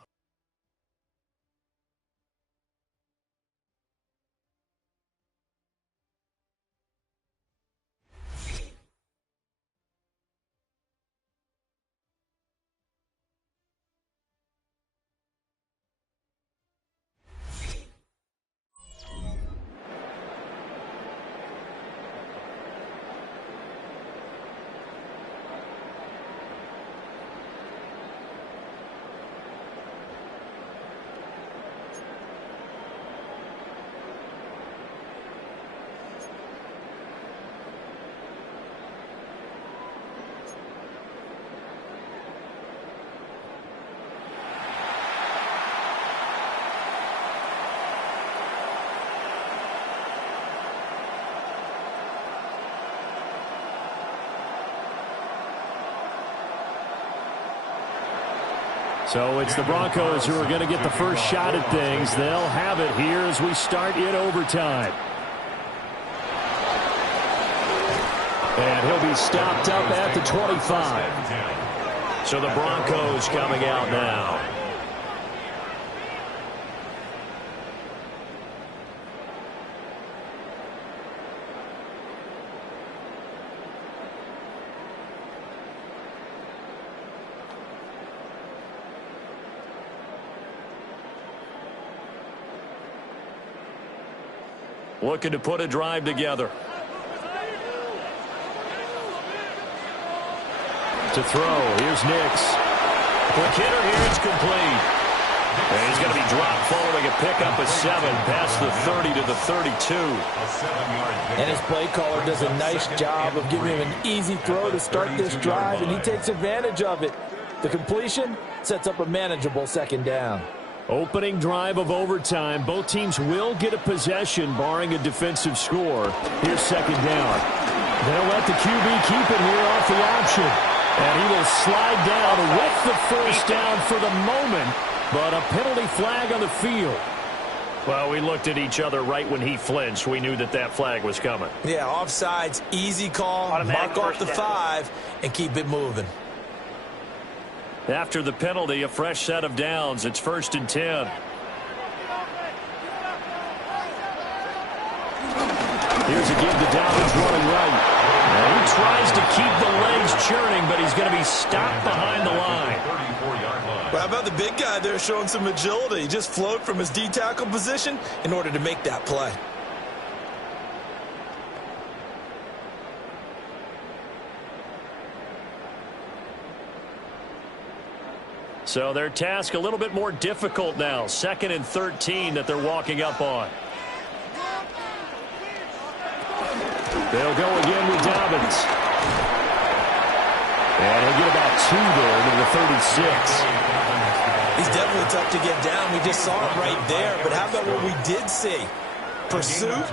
So it's the Broncos who are going to get the first shot at things. They'll have it here as we start in overtime. And he'll be stopped up at the 25. So the Broncos coming out now. Looking to put a drive together. To throw. Here's Nix. Quick hitter here. It's complete. And he's going to be dropped following a pickup of 7 past the 30 to the 32. And his play caller does a nice job of giving him an easy throw to start this drive, and he takes advantage of it. The completion sets up a manageable second down. Opening drive of overtime. Both teams will get a possession, barring a defensive score. Here's second down. They'll let the QB keep it here off the option. And he will slide down with the first down for the moment, but a penalty flag on the field. Well, we looked at each other right when he flinched. We knew that that flag was coming. Yeah, offsides, easy call, mark off the 5, and keep it moving. After the penalty, a fresh set of downs. It's 1st and 10. Here's a give to Dobbins running right. And he tries to keep the legs churning, but he's going to be stopped behind the line. Well, how about the big guy there showing some agility? He just flowed from his D-tackle position in order to make that play. So their task a little bit more difficult now. 2nd and 13 that they're walking up on. They'll go again with Dobbins. And he'll get about 2 there to the 36. He's definitely tough to get down. We just saw it right there. But how about what we did see? Pursuit,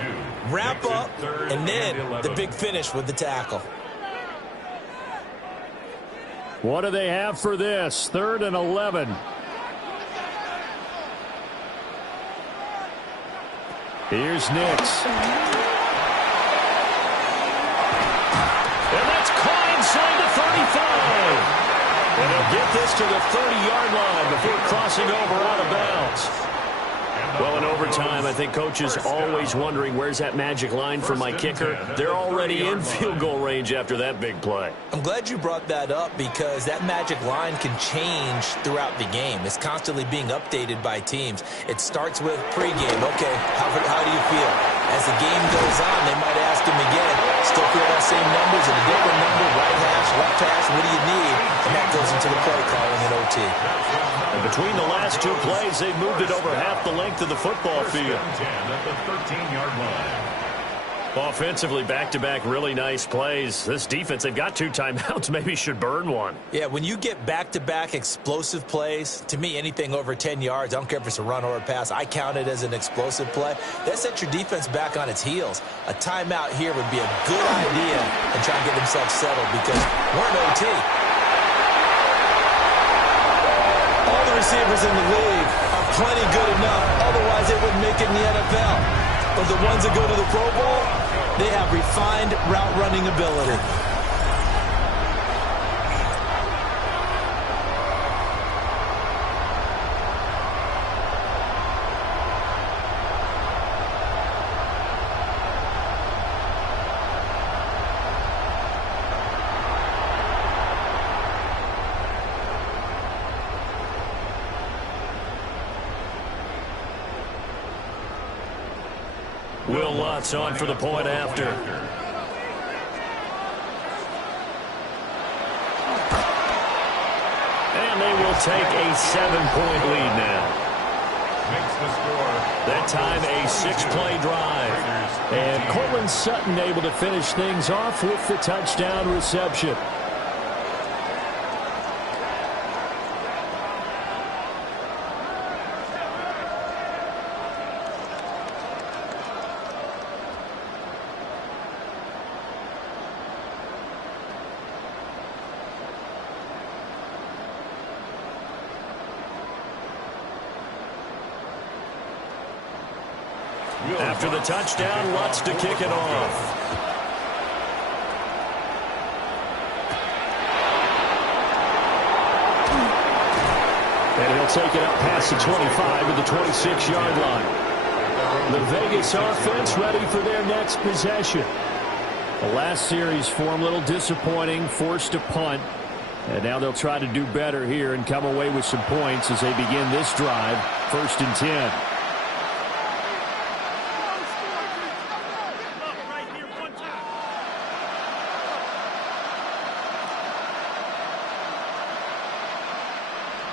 wrap up, and then the big finish with the tackle. What do they have for this? 3rd and 11. Here's Nix. And that's caught inside the 35. And he'll get this to the 30-yard line before crossing over out of bounds. Well, in overtime, I think coaches always wondering, where's that magic line for my kicker? They're already in field goal range after that big play. I'm glad you brought that up because that magic line can change throughout the game. It's constantly being updated by teams. It starts with pregame. Okay, how do you feel? As the game goes on, they might ask him again, still feel that same numbers and a different number, right hash, left hash, what do you need? And that goes into the play calling in OT. And between the last 2 plays, they've moved it over half the length of the football field. At the 13-yard line. Offensively, back-to-back really nice plays. This defense, they've got 2 timeouts, maybe should burn one. Yeah, when you get back-to-back explosive plays, to me, anything over 10 yards, I don't care if it's a run or a pass, I count it as an explosive play. That sets your defense back on its heels. A timeout here would be a good idea and try and get themselves settled because we're in OT. All the receivers in the league are plenty good enough, otherwise they wouldn't make it in the NFL. But the ones that go to the Pro Bowl, They have refined route running ability. Will Lutz on for the point after. And they will take a 7-point lead now. That time a 6-play drive. And Cortland Sutton able to finish things off with the touchdown reception. After the touchdown, Lutz to kick it off. And he'll take it up past the 25 to the 26-yard line. The Vegas offense ready for their next possession. The last series for them a little disappointing, forced a punt. And now they'll try to do better here and come away with some points as they begin this drive. 1st and 10.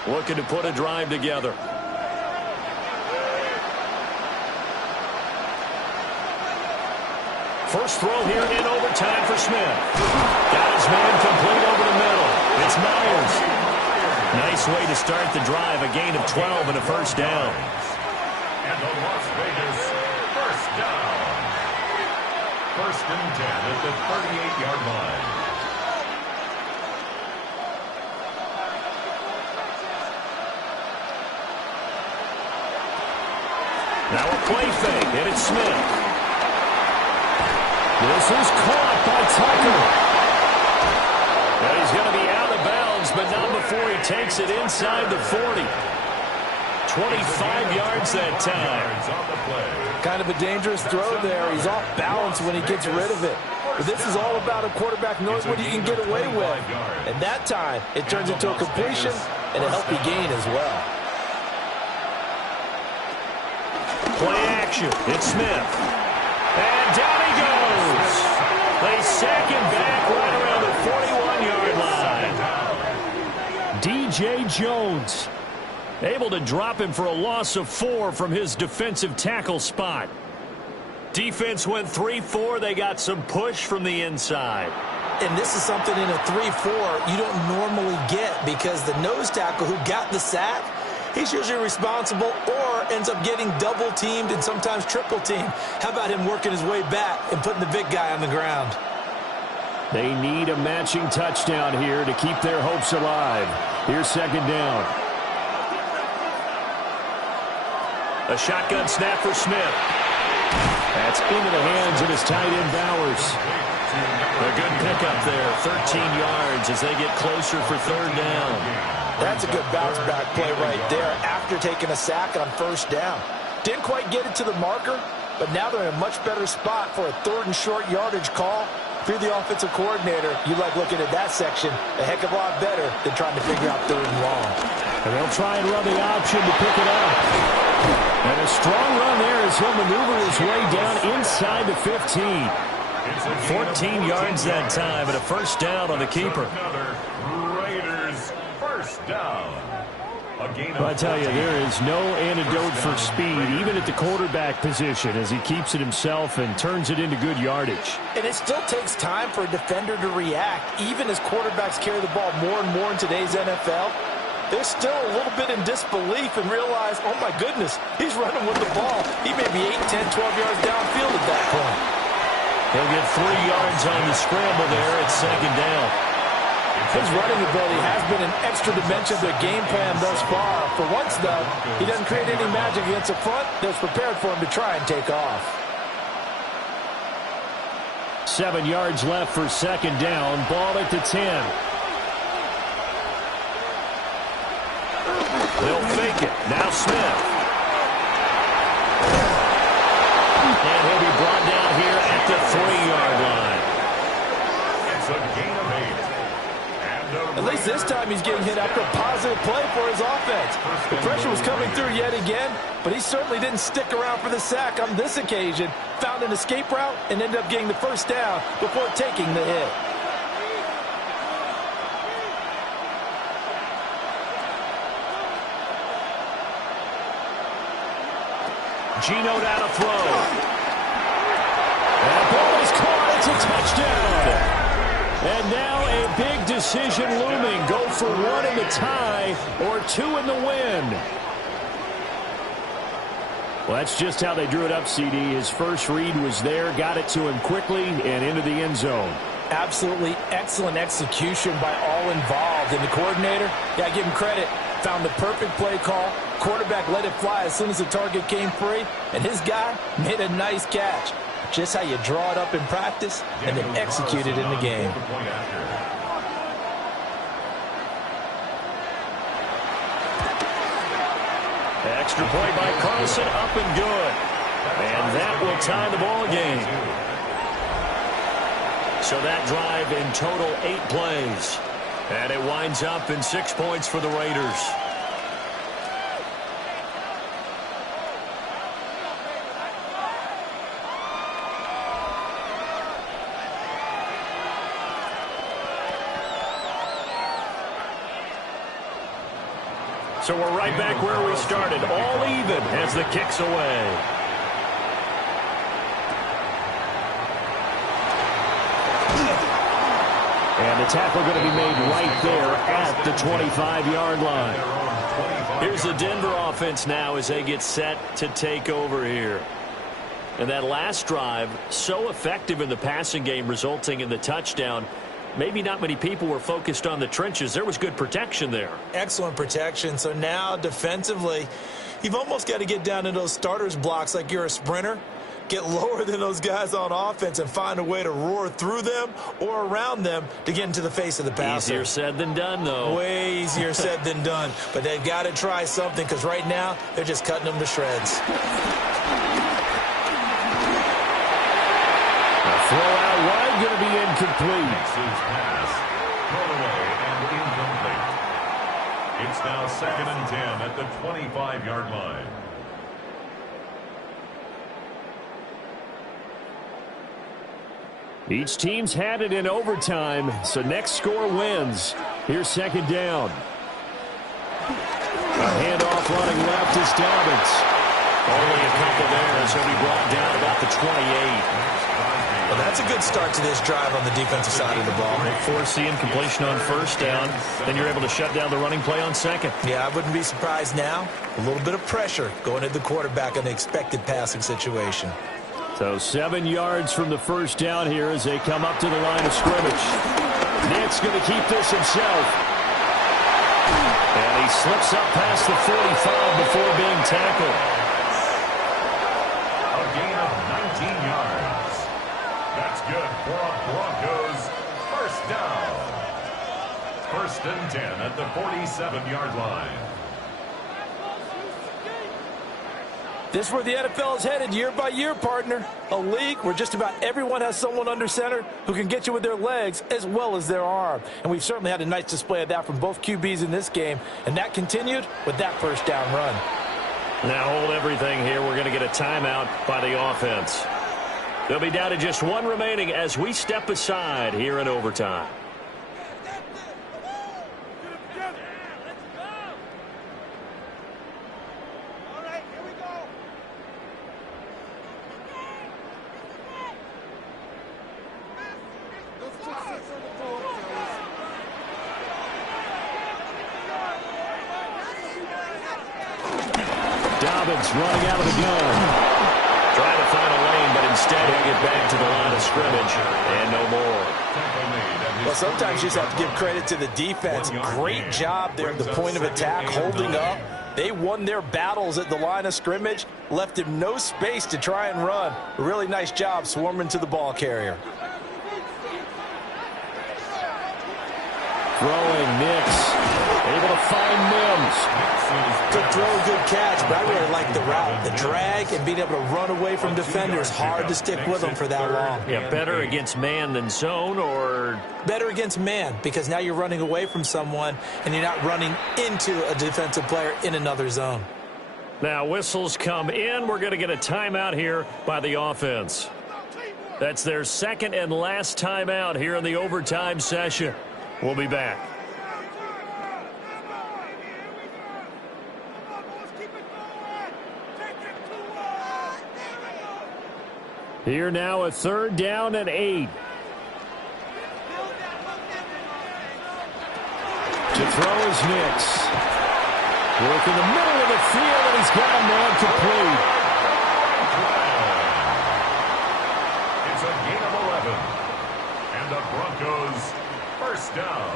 Looking to put a drive together. First throw here in overtime for Smith. Got his man complete over the middle. It's Myers. Nice way to start the drive. A gain of 12 and a first down. And the Las Vegas first down. 1st and 10 at the 38-yard line. Now a play fake, and it's Smith. This is caught by Tucker. And he's going to be out of bounds, but not before he takes it inside the 40. 25 yards that time. Kind of a dangerous throw there. He's off balance when he gets rid of it. But this is all about a quarterback knowing what he can get away with. And that time, it turns into a completion and a healthy gain as well. Play action. It's Smith. And down he goes. They sack him back right around the 41-yard line. DJ Jones able to drop him for a loss of 4 from his defensive tackle spot. Defense went 3-4. They got some push from the inside. And this is something in a 3-4 you don't normally get because the nose tackle who got the sack, he's usually responsible or ends up getting double-teamed and sometimes triple-teamed. How about him working his way back and putting the big guy on the ground? They need a matching touchdown here to keep their hopes alive. Here's 2nd down. A shotgun snap for Smith. That's into the hands of his tight end Bowers. A good pickup there. 13 yards as they get closer for 3rd down. That's a good bounce-back play right there after taking a sack on 1st down. Didn't quite get it to the marker, but now they're in a much better spot for a 3rd and short yardage call. If you're the offensive coordinator, you like looking at that section a heck of a lot better than trying to figure out 3rd and long. And they'll try and run the option to pick it up. And a strong run there as he'll maneuver his way down inside the 15. 14 yards that time and a 1st down on the keeper. Raiders first down. I tell you, there is no antidote for speed, even at the quarterback position, as he keeps it himself and turns it into good yardage. And it still takes time for a defender to react, even as quarterbacks carry the ball more and more in today's NFL. They're still a little bit in disbelief and realize, oh my goodness, he's running with the ball. He may be 8, 10, 12 yards downfield at that point. He'll get 3 yards on the scramble there at 2nd down. His running ability has been an extra dimension to the game plan thus far. For once, though, he doesn't create any magic against the front that's prepared for him to try and take off. 7 yards left for second down. Ball at the 10. They'll fake it. Now Smith. And he'll be brought down here at the 3-yard line. It's a gain of 8. At least this time he's getting hit after a positive play for his offense. The pressure was coming through yet again, but he certainly didn't stick around for the sack on this occasion. Found an escape route and ended up getting the first down before taking the hit. Geno down to throw. That ball is caught. It's a touchdown. And now a big decision looming. Go for 1 in the tie or 2 in the win. Well, that's just how they drew it up, CD. His first read was there, got it to him quickly and into the end zone. Absolutely excellent execution by all involved. And the coordinator, yeah, give him credit, found the perfect play call. Quarterback let it fly as soon as the target came free, and his guy made a nice catch. Just how you draw it up in practice and then execute it in the game. Extra point by Carlson, up and good. And that will tie the ball game. So that drive in total 8 plays. And it winds up in 6 points for the Raiders. So we're right back where we started, all even as the kick's away. And the tackle going to be made right there at the 25-yard line. Here's the Denver offense now as they get set to take over here. And that last drive, so effective in the passing game, resulting in the touchdown. Maybe not many people were focused on the trenches. There was good protection there. Excellent protection. So now defensively, you've almost got to get down to those starters blocks like you're a sprinter. Get lower than those guys on offense and find a way to roar through them or around them to get into the face of the passer. Easier said than done, though. Way easier said than done. But they've got to try something because right now they're just cutting them to shreds. Throw out wide, going to be incomplete. Pass, throw away and incomplete. It's now 2nd and 10 at the 25-yard line. Each team's had it in overtime, so next score wins. Here's 2nd down. A handoff running left is Dobbins. Only a couple there as he'll be brought down about the 28. Well, that's a good start to this drive on the defensive side of the ball. Force the incompletion on 1st down. Then you're able to shut down the running play on 2nd. Yeah, I wouldn't be surprised now. A little bit of pressure going at the quarterback in the expected passing situation. So 7 yards from the 1st down here as they come up to the line of scrimmage. Nick's going to keep this himself. And he slips up past the 45 before being tackled. A gain of 19 yards. That's good for a Broncos 1st down. 1st and 10 at the 47-yard line. This is where the NFL is headed year by year, partner. A league where just about everyone has someone under center who can get you with their legs as well as their arm. And we've certainly had a nice display of that from both QBs in this game. And that continued with that 1st down run. Now hold everything here. We're going to get a timeout by the offense. They'll be down to just 1 remaining as we step aside here in overtime. Dobbins running out of the gun. Trying to find a lane, but instead he'll get back to the line of scrimmage and no more. Well, sometimes you just have to give credit to the defense. Great job there at the point of attack, holding up. They won their battles at the line of scrimmage, left him no space to try and run. A really nice job swarming to the ball carrier. Throwing, Nix. Able to find Mims. Good throw, good catch, but I really like the route. The drag and being able to run away from defenders, hard to stick with them for that long. Yeah, better against man than zone, or? Better against man, because now you're running away from someone and you're not running into a defensive player in another zone. Now whistles come in. We're going to get a timeout here by the offense. That's their second and last timeout here in the overtime session. We'll be back. Here now, a 3rd down and 8. To throw is Nix. Work in the middle of the field, and he's got a man complete. It's a gain of 11. And the Broncos, first down.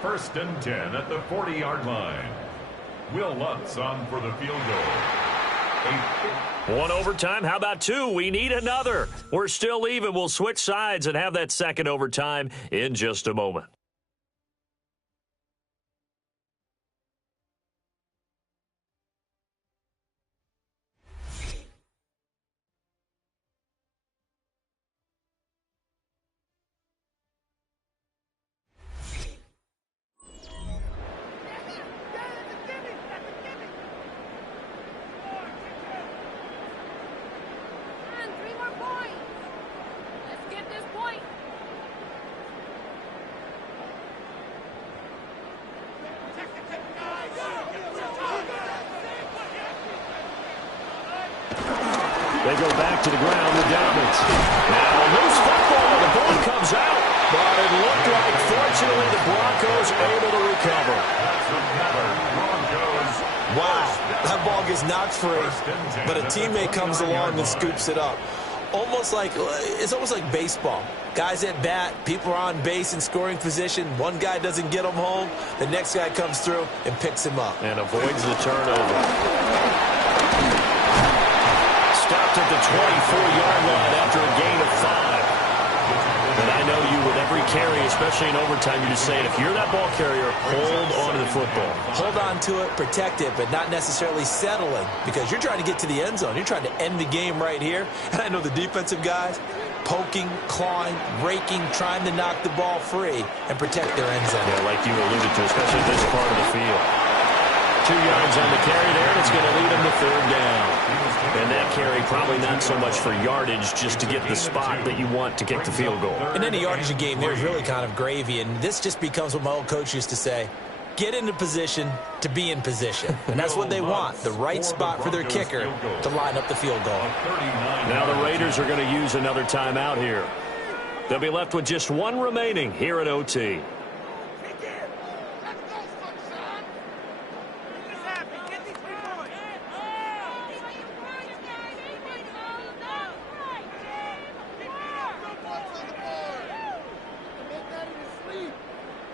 1st and 10 at the 40-yard line. Will Lutz on for the field goal. 1 overtime. How about 2? We need another. We're still even. We'll switch sides and have that second overtime in just a moment. They go back to the ground with Dobbins. Now a loose football. The ball comes out. But it looked like, fortunately, the Broncos able to recover. Wow, that ball gets knocked free, but a teammate comes along and scoops it up. It's almost like baseball. Guys at bat, people are on base in scoring position. One guy doesn't get them home. The next guy comes through and picks him up. And avoids the turnover. Stopped at the 24-yard line after a gain of 5. And I know you, with every carry, especially in overtime, you just say, if you're that ball carrier, hold on to the football. Hold on to it, protect it, but not necessarily settling, because you're trying to get to the end zone. You're trying to end the game right here. And I know the defensive guys poking, clawing, raking, trying to knock the ball free and protect their end zone. Yeah, like you alluded to, especially this part of the field. 2 yards on the carry there, and it's going to lead them to 3rd down. And that carry probably not so much for yardage, just to get the spot that you want to kick the field goal. In any yardage game, there's really kind of gravy, and this just becomes what my old coach used to say, get into position to be in position. And that's what they want, the right spot for their kicker to line up the field goal. Now the Raiders are going to use another timeout here. They'll be left with just 1 remaining here at OT.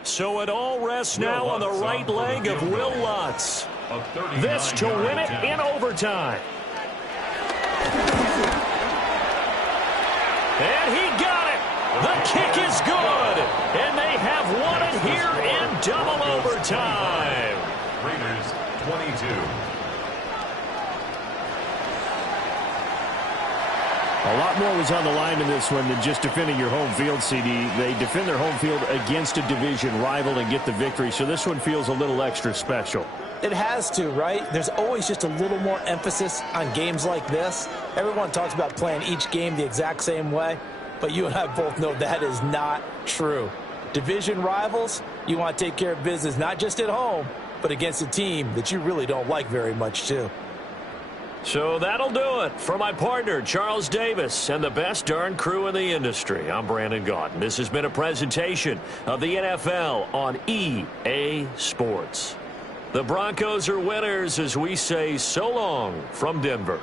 So it all rests now on the right leg of Will Lutz. This to win it in overtime. And he got it. The kick is good. And they have won it here in double overtime. Raiders 22. A lot more was on the line in this one than just defending your home field, CD. They defend their home field against a division rival and get the victory, so this one feels a little extra special. It has to, right? There's always just a little more emphasis on games like this. Everyone talks about playing each game the exact same way, but you and I both know that is not true. Division rivals, you want to take care of business not just at home, but against a team that you really don't like very much, too. So that'll do it for my partner, Charles Davis, and the best darn crew in the industry. I'm Brandon Gaudin. This has been a presentation of the NFL on EA Sports. The Broncos are winners as we say so long from Denver.